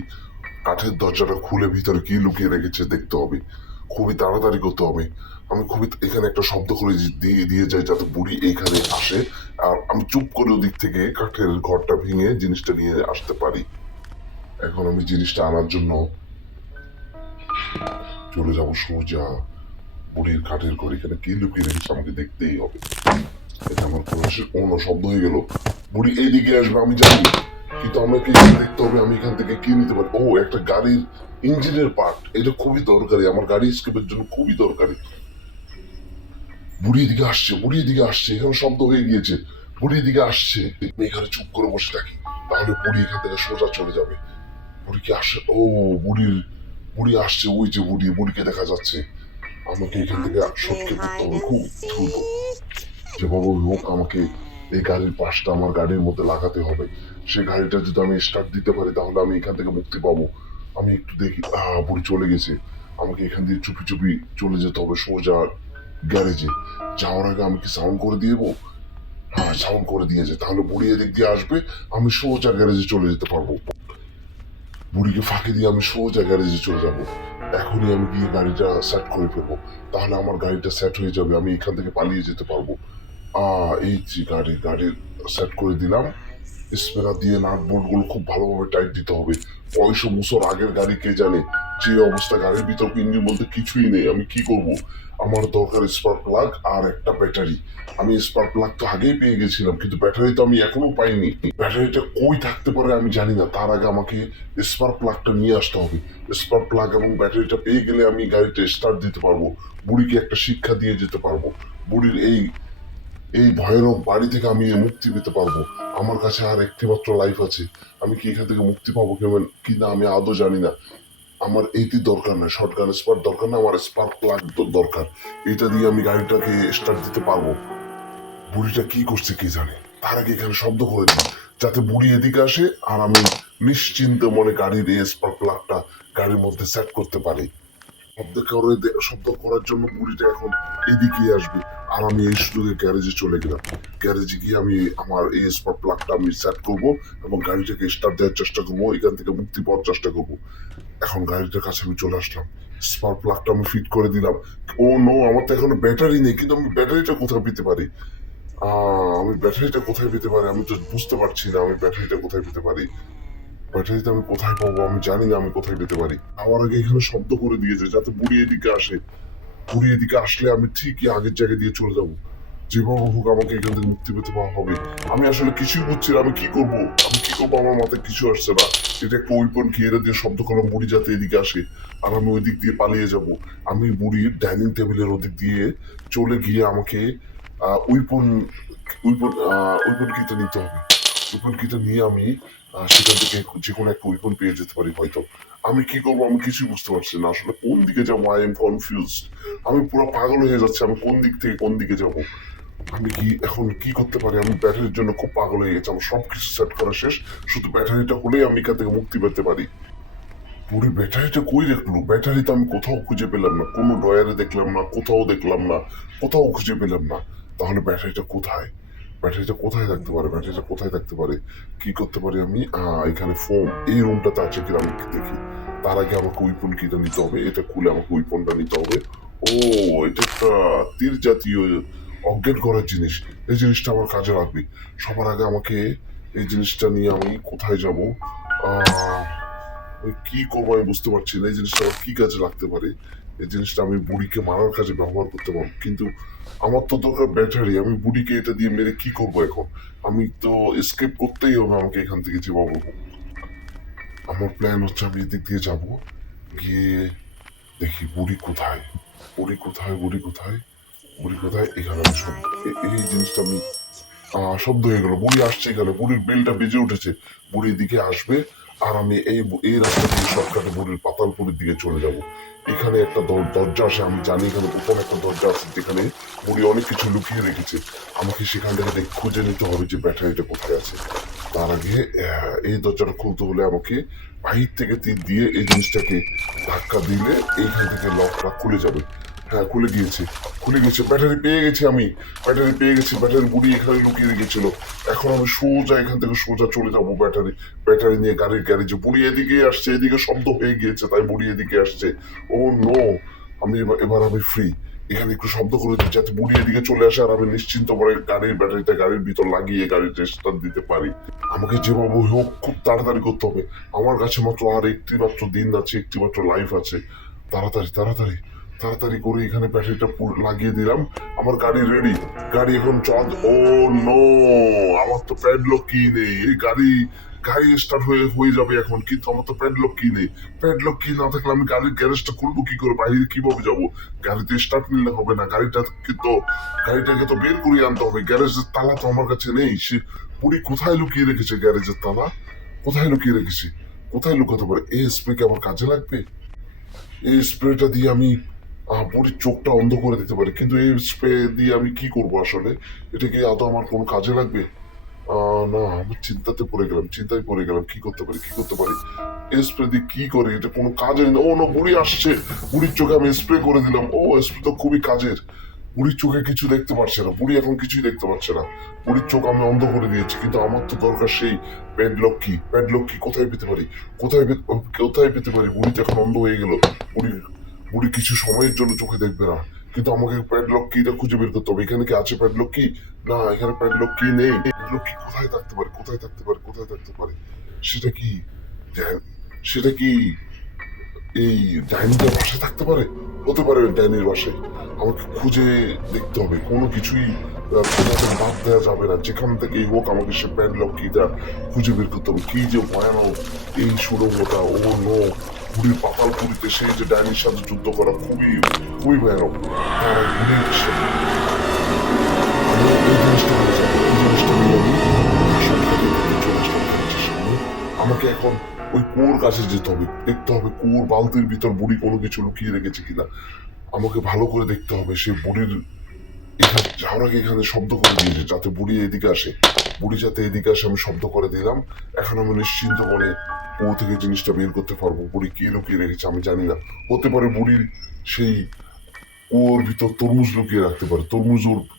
কাঠের দরজাটা খুলে ভিতরে কি লুকিয়ে রেখেছে দেখতে হবে। খুবই তাড়াতাড়ি করতে হবে। আমি খুবই এখানে একটা শব্দ করে দিয়ে দিয়ে যাই যাতে বুড়ি এইখানে আসে। আর আমি চুপ করে ওদিক থেকে কাঠের ঘরটা ভেঙে জিনিসটা নিয়ে আসতে পারি। এখন আমি জিনিসটা আনার জন্য চলে যাব সোজা বুড়ির কাঠের ঘর। এখানে কি লুকিয়ে রেখেছে আমাকে দেখতেই হবে। এটা আমার প্রবেশের অন্য শব্দ হয়ে গেল। বুড়ি এইদিকে আসবে আমি জানি, কিন্তু আমাকে দেখতে হবে আমি এখান থেকে কি নিতে পারি। একটা গাড়ির ইঞ্জিনের পার্ট। এটা খুবই দরকারি, আমার গাড়ি স্কেপের জন্য খুবই দরকারি। বুড়ি এদিকে আসছে, বুড়ি এদিকে আসছে। এখানে শব্দ হয়ে গিয়েছে। বুড়ি এদিকে আসছে। আমি এখানে চুপ করে বসে থাকি, তাহলে বুড়ি এখান থেকে সোজা চলে যাবে। বুড়ি কি আসে? বুড়ি আসছে। ওই যে বুড়ি, বুড়িকে দেখা যাচ্ছে। আমাকে এখান থেকে সটকে পড়তে হবে খুব দ্রুত। যেভাবে হোক আমাকে এই গাড়ির পাশটা আমার গাড়ির মধ্যে লাগাতে হবে। সেই গাড়িটা যদি আমি স্টার্ট দিতে পারি তাহলে আমি এখান থেকে মুক্তি পাবো। আমি একটু দেখি, বুড়ি চলে গেছে। আমাকে এখান দিয়ে চুপি চুপি চলে যেতে হবে সোজা গ্যারেজে। যাওয়ার আগে আমি কি সাউন্ড করে দিয়ে যাবো? সাউন্ড করে দিয়েছে, তাহলে বুড়ি এদিক দিয়ে আসবে। আমি সোজা গ্যারেজে চলে যেতে পারবো। বুড়িকে ফাঁকি দিয়ে আমি সোজা গ্যারেজে চলে যাব। এখনই আমি গিয়ে গাড়িটা সেট করে ফেলবো, তাহলে আমার গাড়িটা সেট হয়ে যাবে। আমি এখান থেকে পালিয়ে যেতে পারবো। এই যে গাড়ির সেট করে দিলাম। স্পেনার দিয়ে নাট বোল্ট গুলো খুব ভালোভাবে টাইট দিতে হবে। 500 বছর আগের গাড়ি কে জানে যে অবস্থা। গাড়ির ভিতর ইঞ্জিন বলতে কিছুই নেই। আমি কি করব? আমার দরকার স্পার্ক প্লাগ আর একটা ব্যাটারি। আমি স্পার্ক প্লাগ তো আগেই পেয়ে গেছিলাম, কিন্তু ব্যাটারি তো আমি এখনো পাইনি। ব্যাটারিটা কই থাকতে পারে আমি জানি না। তার আগে আমাকে স্পার্ক প্লাগটা নিয়ে আসতে হবে। স্পার্ক প্লাগ এবং ব্যাটারিটা পেয়ে গেলে আমি গাড়িটা স্টার্ট দিতে পারবো। বুড়িকে একটা শিক্ষা দিয়ে যেতে পারবো। বুড়ির এই এই ভয়ানক বাড়ি থেকে আমি মুক্তি পেতে পারবো। আমার কাছে আর একটি মাত্র লাইফ আছে। আমি কি এখান থেকে মুক্তি পাবো কেমন কিনা আমি আদৌ জানি না। আমার এইটি দরকার না, শর্টগান স্পার্ক দরকার না, আমার স্পার্ক প্লাগ দরকার। এটা দিয়ে আমি গাড়িটাকে স্টার্ট দিতে পারবো। বুড়িটা কি করছে কি জানে। তার আগে এখানে শব্দ করে দিই যাতে বুড়ি এদিকে আসে আর আমি নিশ্চিন্ত মনে গাড়ির এই স্পার্ক প্লাগটা গাড়ির মধ্যে সেট করতে পারি। শব্দ করার জন্য বুড়িটা এখন এদিকে আসবে, আর আমি এই সুযোগে গ্যারেজে চলে গেলাম। গ্যারেজে গিয়ে আমি আমার এই স্পার্ক প্লাগটা আমি সেট করবো এবং গাড়িটাকে স্টার্ট দেওয়ার চেষ্টা করবো, এখান থেকে মুক্তি পাওয়ার চেষ্টা করবো। এখন গাড়িটার কাছে আমি চলে আসলাম, স্পার্ক প্লাগটা আমি ফিট করে দিলাম। ও নো, আমার তো এখনো ব্যাটারি নেই, কিন্তু আমি ব্যাটারিটা কোথায় পেতে পারি? আমি ব্যাটারিটা কোথায় পেতে পারি আমি তো বুঝতে পারছি না। আমি ব্যাটারিটা কোথায় পেতে পারি? ব্যাটারিটা আমি কোথায় পাবো আমি জানি না আমি কোথায় পেতে পারি। আমার আগে এখানে শব্দ করে দিয়েছে যাতে বুড়ি এদিকে আসে। বুড়ি এদিকে আসলে আমি ঠিকই আগের জায়গায় দিয়ে চলে যাবো। যেভাবে হোক আমাকে এখান থেকে মুক্তি পেতে পাওয়া হবে। আমি আসলে কিছুই বুঝছি না, আমি কি করব? আমি কি করবো আমার মাথায় কিছু আসছে না। এটা একটা ওয়েপন কি, এটা দিয়ে শব্দ করলাম বুড়ি যাতে এদিকে আসে আর আমি ওই দিক দিয়ে পালিয়ে যাব। আমি বুড়ির ডাইনিং টেবিলের ওদিক দিয়ে চলে গিয়ে আমাকে উইপন উইপন উইপন কিটা নিতে হবে। উইপন কিটা নিয়ে আমি সেখান থেকে যে কোনো একটা উইপন পেয়ে যেতে পারি হয়তো। আমি কি করবো আমি কিছুই বুঝতে পারছি না, আসলে কোন দিকে যাবো? I am confused. আমি পুরো পাগল হয়ে যাচ্ছে, আমি কোন দিক থেকে কোন দিকে যাব? আমি কি এখন কি করতে পারি? আমি ব্যাটারির জন্য খুব পাগল হয়ে গেছি, আমার সবকিছু সেট করা শেষ, শুধু ব্যাটারিটা হলেই আমি এখান থেকে মুক্তি পেতে পারি। পুরো ব্যাটারিটা কই রাখলো? ব্যাটারি তো আমি কোথাও খুঁজে পেলাম না, কোনো ড্রয়ারে দেখলাম না, কোথাও দেখলাম না, কোথাও খুঁজে পেলাম না। তাহলে ব্যাটারিটা কোথায়? ব্যাটারিটা কোথায় থাকতে পারে? ব্যাটারিটা কোথায় থাকতে পারে? কি করতে পারি আমি? এখানে ফোন, এই রুমটাতে আছে কিনা আমি দেখি। তার আগে আমাকে উইপন কিটা নিতে হবে, এটা খুলে আমাকে উইপনটা নিতে হবে। ও, এটা একটা তীর জাতীয় অজ্ঞান করার জিনিস। এই জিনিসটা আমার কাজে লাগবে। সবার আগে আমাকে এই জিনিসটা নিয়ে আমি কোথায় যাব? আহ আমি কি করবো আমি বুঝতে পারছি না। এই জিনিসটা আমার কি কাজে লাগতে পারে? এই জিনিসটা আমি বুড়িকে মারার কাজে ব্যবহার করতে পারবো, কিন্তু আমার তো দরকার ব্যাটারি। আমি বুড়িকে এটা দিয়ে মেরে কি করবো এখন? আমি তো এসকেপ করতেই হবে আমাকে এখান থেকে যেভাবে হোক। আমার প্ল্যান হচ্ছে আমি এদিক দিয়ে যাব, গিয়ে দেখি বুড়ি কোথায়। বুড়ি কোথায়? বুড়ি কোথায়? বুড়ি কোথায়? এখানে আমি শব্দ এই জিনিসটা আমি শব্দ হয়ে গেল, বুড়ি আসছে এখানে, বুড়ির বেলটা বেজে উঠেছে। বুড়ি এদিকে আসবে আর আমি এই রাস্তা দিয়ে শর্টকাটে বুড়ির পাতালপুরের দিকে চলে যাব। এখানে একটা দরজা আছে, আমি জানি এখানে গোপন একটা দরজা আছে যেখানে বুড়ি অনেক কিছু লুকিয়ে রেখেছে। আমাকে সেখান থেকে খুঁজে নিতে হবে যে ব্যাটারিটা কোথায় আছে। তার আগে এই দরজাটা খুলতে হলে আমাকে বাহির থেকে তীর দিয়ে এই জিনিসটাকে ধাক্কা দিলে এইখান থেকে লকটা খুলে যাবে। হ্যাঁ, খুলে গিয়েছে, খুলে গেছে। ব্যাটারি পেয়ে গেছি আমি, ব্যাটারি পেয়ে গেছি। ব্যাটারি বুড়ি এখানে লুকিয়ে রেখেছিল। এখন আমি সোজা এখান থেকে সোজা চলে যাবো ব্যাটারি ব্যাটারি নিয়ে গাড়ির গ্যারেজে। বুড়ি এদিকে আসছে, এদিকে শব্দ হয়ে গিয়েছে তাই বুড়ি এদিকে আসছে। ও নো, আমি এবার আমি ফ্রি। এখানে একটু শব্দ করে দিই যাতে বুড়ি এদিকে চলে আসে আর আমি নিশ্চিন্ত করে গাড়ির ব্যাটারিটা গাড়ির ভিতর লাগিয়ে গাড়িটা স্টার্ট দিতে পারি। আমাকে যেভাবে হোক খুব তাড়াতাড়ি করতে হবে। আমার কাছে মাত্র আর একটি মাত্র দিন আছে, একটি মাত্র লাইফ আছে। তাড়াতাড়ি তাড়াতাড়ি তাড়াতাড়ি করে এখানে ব্যাটারিটা লাগিয়ে দিলাম। আমার গাড়ি রেডি, গাড়ি এখন চল। ও নো, আমার তো প্যাডলক কি নেই। এই গাড়ি গাড়ি স্টার্ট হয়ে হয়ে যাবে এখন, কিন্তু আমার তো প্যাডলক কি নেই। প্যাডলক কি না থাকলে আমি গাড়ির গ্যারেজটা খুলবো কি করে? বাইরে কিভাবে যাবো? গাড়িতে স্টার্ট নিলে হবে না, গাড়িটাকে তো বের করে আনতে হবে। গ্যারেজের তালা তো আমার কাছে নেই। সে বুড়ি কোথায় লুকিয়ে রেখেছে গ্যারেজের তালা? কোথায় লুকিয়ে রেখেছে? কোথায় লুকাতে পারে? এই স্প্রে কি আমার কাজে লাগবে? এই স্প্রেটা দিয়ে আমি বুড়ির চোখটা অন্ধ করে দিতে পারি, কিন্তু এই স্প্রে দিয়ে আমি কি করব আসলে? এটা কি আদৌ আমার কোনো কাজে লাগবে? না, আমি চিন্তায় পড়ে গেলাম, কি করতে পারি কি করতে পারি? এই স্প্রে দিয়ে কি করে? এটা কোনো কাজে না। ও না, বুড়ি আসছে। বুড়ির চোখে আমি স্প্রে করে দিলাম। ও, স্প্রে তো খুবই কাজের। বুড়ির চোখে কিছু দেখতে পারছে না, বুড়ি এখন কিছুই দেখতে পাচ্ছে না। বুড়ির চোখ আমি অন্ধ করে দিয়েছি, কিন্তু আমার তো দরকার সেই প্যাডলক কি। প্যাডলক কি কোথায় পেতে পারি? কোথায় পেতে পারি? বুড়ি তো এখন অন্ধ হয়ে গেল। বুড়ি বুড়ি কিছু সময়ের জন্য চোখে দেখবে না, কিন্তু আমাকে প্যাডলক কিটা খুঁজে বের করতে হবে। এখানে কি আছে প্যাডলক কি? না, এখানে প্যাডলক কি নেই। প্যাডলক কি কোথায় থাকতে পারে? কোথায় থাকতে পারে? কোথায় থাকতে পারে? সেটা কি সেটা কি এই ডাইনিটার বাসায় থাকতে পারে? হতে পারে ডাইনির বাসায়। আমাকে খুঁজে দেখতে হবে, কোনো কিছুই খোঁজাতে বাদ দেওয়া যাবে না। যেখান থেকেই হোক আমাকে সে প্যাডলক কিটা খুঁজে বের করতে হবে। কি যে ভয়ানক এই সুড়ঙ্গটা! ও নো, বুড়ির পাতালপুরিতে সেই যে ডাইনির সাথে যুদ্ধ করা খুবই খুবই ভয়ানক। বুড়ির এই জিনিসটা হয়ে যাবে, এই জিনিসটা নিয়ে আমি সবটাকে চলে আসলাম গ্যারেজের সামনে। আমাকে এখন ওই কুয়োর কাছে যেতে হবে, দেখতে হবে কুয়োর বালতির ভিতর বুড়ি কোনো কিছু লুকিয়ে রেখেছে কিনা। আমাকে ভালো করে দেখতে হবে সে বুড়ির এখানে যাওয়ার আগে এখানে শব্দ করে দিয়েছে যাতে বুড়ি এদিকে আসে। বুড়ি যাতে এদিকে আসে আমি শব্দ করে দিলাম। এখন আমি নিশ্চিন্ত মনে ও থেকে জিনিসটা বের করতে পারবো। বুড়ি কি লুকিয়ে রেখেছে আমি জানি না। হতে পারে বুড়ির সেই ওর ভিতর তরমুজ লুকিয়ে রাখতে পারে,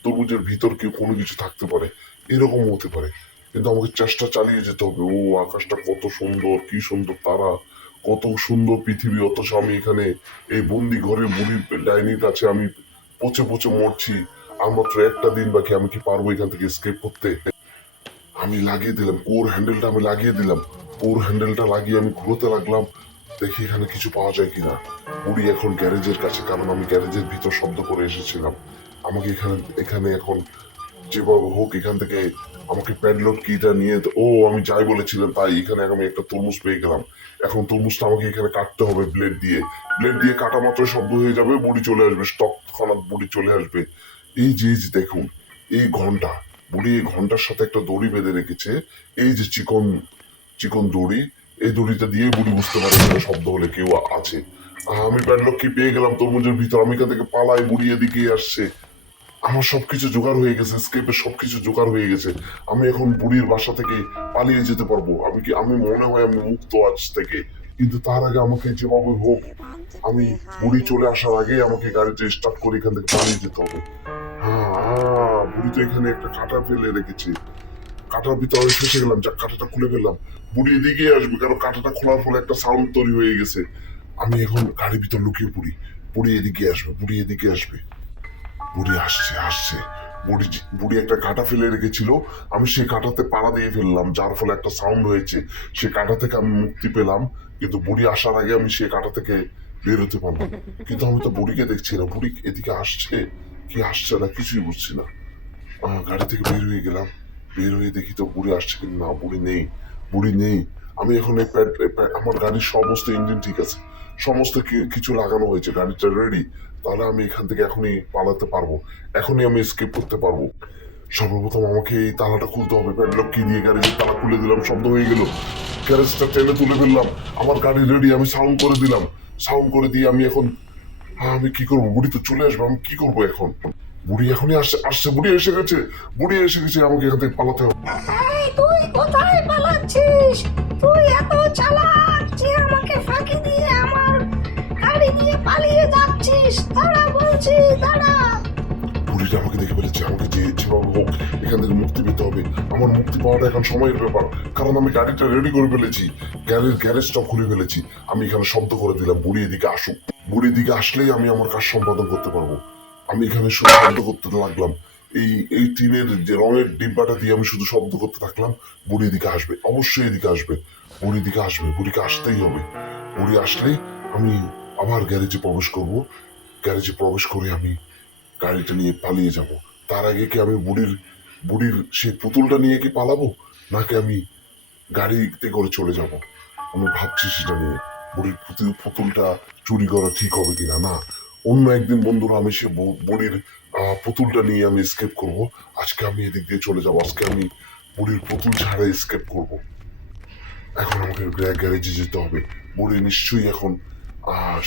তরমুজের ভিতর কেউ কোনো কিছু থাকতে পারে, এরকম হতে পারে। কিন্তু আমাকে চেষ্টা চালিয়ে যেতে হবে। ও আকাশটা কত সুন্দর, কি সুন্দর তারা, কত সুন্দর পৃথিবী, অথচ আমি এখানে এই বন্দি ঘরে বুড়ির ডাইনির কাছে আমি পচে পচে মরছি। আর মাত্র একটা দিন বাকি, আমি কি পারবো এখান থেকে এসকেপ করতে? আমি লাগিয়ে দিলাম কোর হ্যান্ডেলটা, আমি লাগিয়ে দিলাম কোর হ্যান্ডেলটা লাগিয়ে আমি ঘুরোতে লাগলাম, দেখি এখানে কিছু পাওয়া যায় কিনা। বুড়ি এখন গ্যারেজের কাছে, কারণ আমি গ্যারেজের ভিতর শব্দ করে এসেছিলাম। আমাকে এখানে এখানে এখন যেভাবে হোক এখান থেকে আমাকে প্যাডলক কিটা নিয়ে, ও আমি যাই বলেছিলাম তাই, এখানে আমি একটা তরমুজ পেয়ে গেলাম। এখন তরমুজটা আমাকে এখানে কাটতে হবে ব্লেড দিয়ে কাটা মাত্র শব্দ হয়ে যাবে, বুড়ি চলে আসবে, তৎক্ষণাৎ বুড়ি চলে আসবে। এই যে দেখুন, এই ঘন্টা, বুড়ি এই ঘন্টার সাথে একটা দড়ি বেঁধে রেখেছে, এই যে চিকন চিকন দড়ি, এই দড়িটা দিয়ে বুড়ি বুঝতে পারে এখানে শব্দ হলে কেউ আছে। আমি প্যাডলক কি পেয়ে গেলাম তরমুজের ভিতর, আমি এখান থেকে পালাই, বুড়ি এদিকে আসছে। আমার সবকিছু জোগাড় হয়ে গেছে, স্কেপের সবকিছু জোগাড় হয়ে গেছে। আমি এখন বুড়ির বাসা থেকে পালিয়ে যেতে পারবো। আমি মনে হয় আমি মুক্ত আজ থেকে। কিন্তু তার আগে আমাকে যেভাবে হোক, আমি বুড়ি চলে আসার আগে আমাকে গাড়িতে স্টার্ট করে এখান থেকে পালিয়ে যেতে হবে। বুড়ি তো এখানে একটা কাঁটা ফেলে রেখেছে, কাঁটার ভিতরে ফেসে গেলাম, যা কাঁটাটা খুলে ফেললাম। বুড়ি এদিকে আসবে, কারণ কাঁটাটা খোলার ফলে একটা সাউন্ড তৈরি হয়ে গেছে। আমি এখন গাড়ির ভিতর লুকিয়ে পড়ি, বুড়ি এদিকে আসবে, বুড়ি এদিকে আসবে। বুড়ি আসছে। বুড়ি একটা কাঁটা ফেলে রেখেছিল, আমি সেই কাঁটাতে পাড়া দিয়ে ফেললাম, যার ফলে একটা সাউন্ড হয়েছে। সেই কাঁটা থেকে আমি মুক্তি পেলাম, কিন্তু বুড়ি আসার আগে আমি সেই কাঁটা থেকে বের হতে পারলাম। কিন্তু আমি তো বুড়িকে দেখছি না, বুড়ি এদিকে আসছে কি আসছে না কিছুই বুঝছি না। গাড়ি থেকে বের হয়ে গেলাম, বের হয়ে দেখি তো বুড়ি আসছে, কিন্তু না, বুড়ি নেই। আমি এখন আমার গাড়ির সমস্ত ইঞ্জিন ঠিক আছে, সমস্ত কিছু লাগানো হয়েছে, গাড়িটা রেডি। তাহলে আমি এখান থেকে এখনই পালাতে পারবো, এখনই আমি এসকেপ করতে পারবো। সর্বপ্রথম আমাকে এই তালাটা খুলতে হবে, প্যাডলক কি দিয়ে গাড়ির তালা খুলে দিলাম, শব্দ হয়ে গেল, গ্যারেজটা টেনে তুলে ফেললাম, আমার গাড়ি রেডি, আমি সাউন্ড করে দিলাম, সাউন্ড করে দিয়ে আমি এখন, আমি কি করবো, বুড়ি তো চলে আসবে, আমি কি করবো এখন? বুড়ি এখনই আসছে, বুড়ি এসে গেছে, আমাকে এখান থেকে পালাতে হবে। এই তুই কোথায় পালাচ্ছিস? তুই এত চালাক যে আমাকে ফাঁকি দিয়ে আমার গাড়ি দিয়ে পালিয়ে যাচ্ছিস। দাঁড়া বলছি, দাঁড়া। বুড়িটা আমাকে দেখে ফেলেছে, আমাকে যেভাবে হোক এখান থেকে মুক্তি পেতে হবে। আমার মুক্তি পাওয়াটা এখন সময়ের ব্যাপার, কারণ আমি গাড়িটা রেডি করে ফেলেছি, গ্যারেজটা খুলে ফেলেছি। আমি এখানে শব্দ করে দিলাম, বুড়ি এদিকে আসুক। বুড়ি দিকে আসলেই আমি আমার কাজ সম্পাদন করতে পারবো। আমি এখানে শুধু শব্দ করতে লাগলাম, এই টিনের যে রঙের ডিব্বাটা দিয়ে আমি শুধু শব্দ করতে থাকলাম। বুড়ি এদিকে আসবে, অবশ্যই এদিকে আসবে, বুড়ি দিকে আসবে, বুড়িকে আসতেই হবে। বুড়ি আসলেই আমি আবার গ্যারেজে প্রবেশ করব, গ্যারেজে প্রবেশ করে আমি গাড়িটা নিয়ে পালিয়ে যাব। তার আগে কি আমি বুড়ির সেই পুতুলটা নিয়ে কি পালাবো, নাকি আমি গাড়িতে করে চলে যাব? আমি ভাবছি সেটা নিয়ে, বুড়ির পুতুলটা চুরি করা ঠিক হবে কিনা। না, অন্য একদিন বন্ধুরা আমি সে বুড়ির পুতুলটা নিয়ে আমি স্কেপ করব। আজকে আমি এদিক দিয়ে চলে যাব, আজকে আমি বুড়ির পুতুল ছাড়া স্কেপ করব। এখন আমাকে গ্যারেজে যেতে হবে। বুড়ি নিশ্চয়ই এখন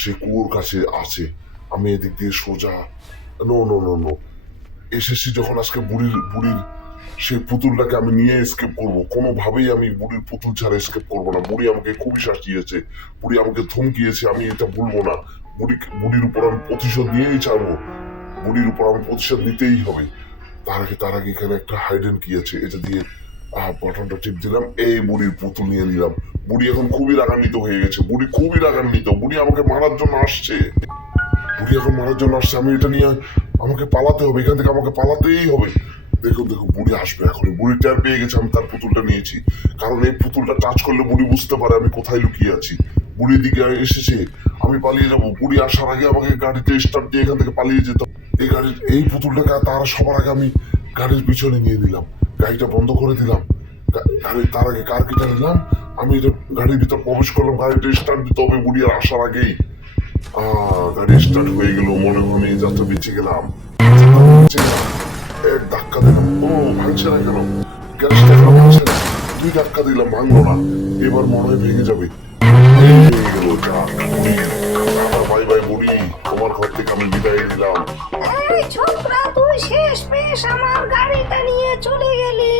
সে কুয়োর কাছে আছে। আমি এদিক দিয়ে সোজা, নো নো নো নো, এসেছি যখন, আজকে বুড়ির সেই পুতুলটাকে আমি নিয়ে এসকেপ করব। কোনোভাবেই আমি বুড়ির পুতুল ছাড়া এসকেপ করব না। বুড়ি আমাকে খুবই শাসিয়েছে, বুড়ি আমাকে ধমকিয়েছে, আমি এটা ভুলবো না। বুড়ির উপর আমি প্রতিশোধ নিয়েই ছাড়বো, বুড়ির উপর আমি প্রতিশোধ নিতেই হবে। তার আগে এখানে একটা হাইডেন কি আছে, এটা দিয়ে বাটনটা টিপ দিলাম, এই বুড়ির পুতুল নিয়ে নিলাম। বুড়ি এখন খুবই রাগান্বিত হয়ে গেছে, বুড়ি খুবই রাগান্বিত, বুড়ি আমাকে মারার জন্য আসছে, বুড়ি এখন মারার জন্য আসছে। আমি এটা নিয়ে আমাকে পালাতে হবে, এখান থেকে আমাকে পালাতেই হবে। দেখুন বুড়ি আসবে এখনই, বুড়ি টের পেয়ে গেছে আমি তার পুতুলটা নিয়েছি, কারণ এই পুতুলটা টাচ করলে বুড়ি বুঝতে পারে আমি কোথায় লুকিয়ে আছি। বুড়ির দিকে এসেছে, আমি পালিয়ে যাব। বুড়ি আসার আগে আমাকে গাড়িতে স্টার্ট দিয়ে এখান থেকে পালিয়ে যেতে হবে। এই পুতুলটাকে তার সবার আগে আমি গাড়ির পিছনে নিয়ে নিলাম, গাড়িটা বন্ধ করে দিলাম। তার আগে কার কিটা নিলাম, আমি গাড়ির ভিতর প্রবেশ করলাম, গাড়িটা স্টার্ট দিতে হবে বুড়ি আসার আগেই। গাড়ি স্টার্ট হয়ে গেল, মনে মনে যাত্রা বেঁচে গেলাম। এক ধাক্কা দিলাম, ও ভাঙছে না কেন, গ্যাসটা এখনো ভাঙছে না। দুই ধাক্কা দিলাম, ভাঙলো না, এবার মনে হয় ভেঙে যাবে। ভেঙে গেল, বাই বাই বুড়ি, তোমার ঘর থেকে আমি বিদায় নিলাম। এই ছোকরা, তুই শেষ পেশ আমার গাড়িটা নিয়ে চলে গেলি।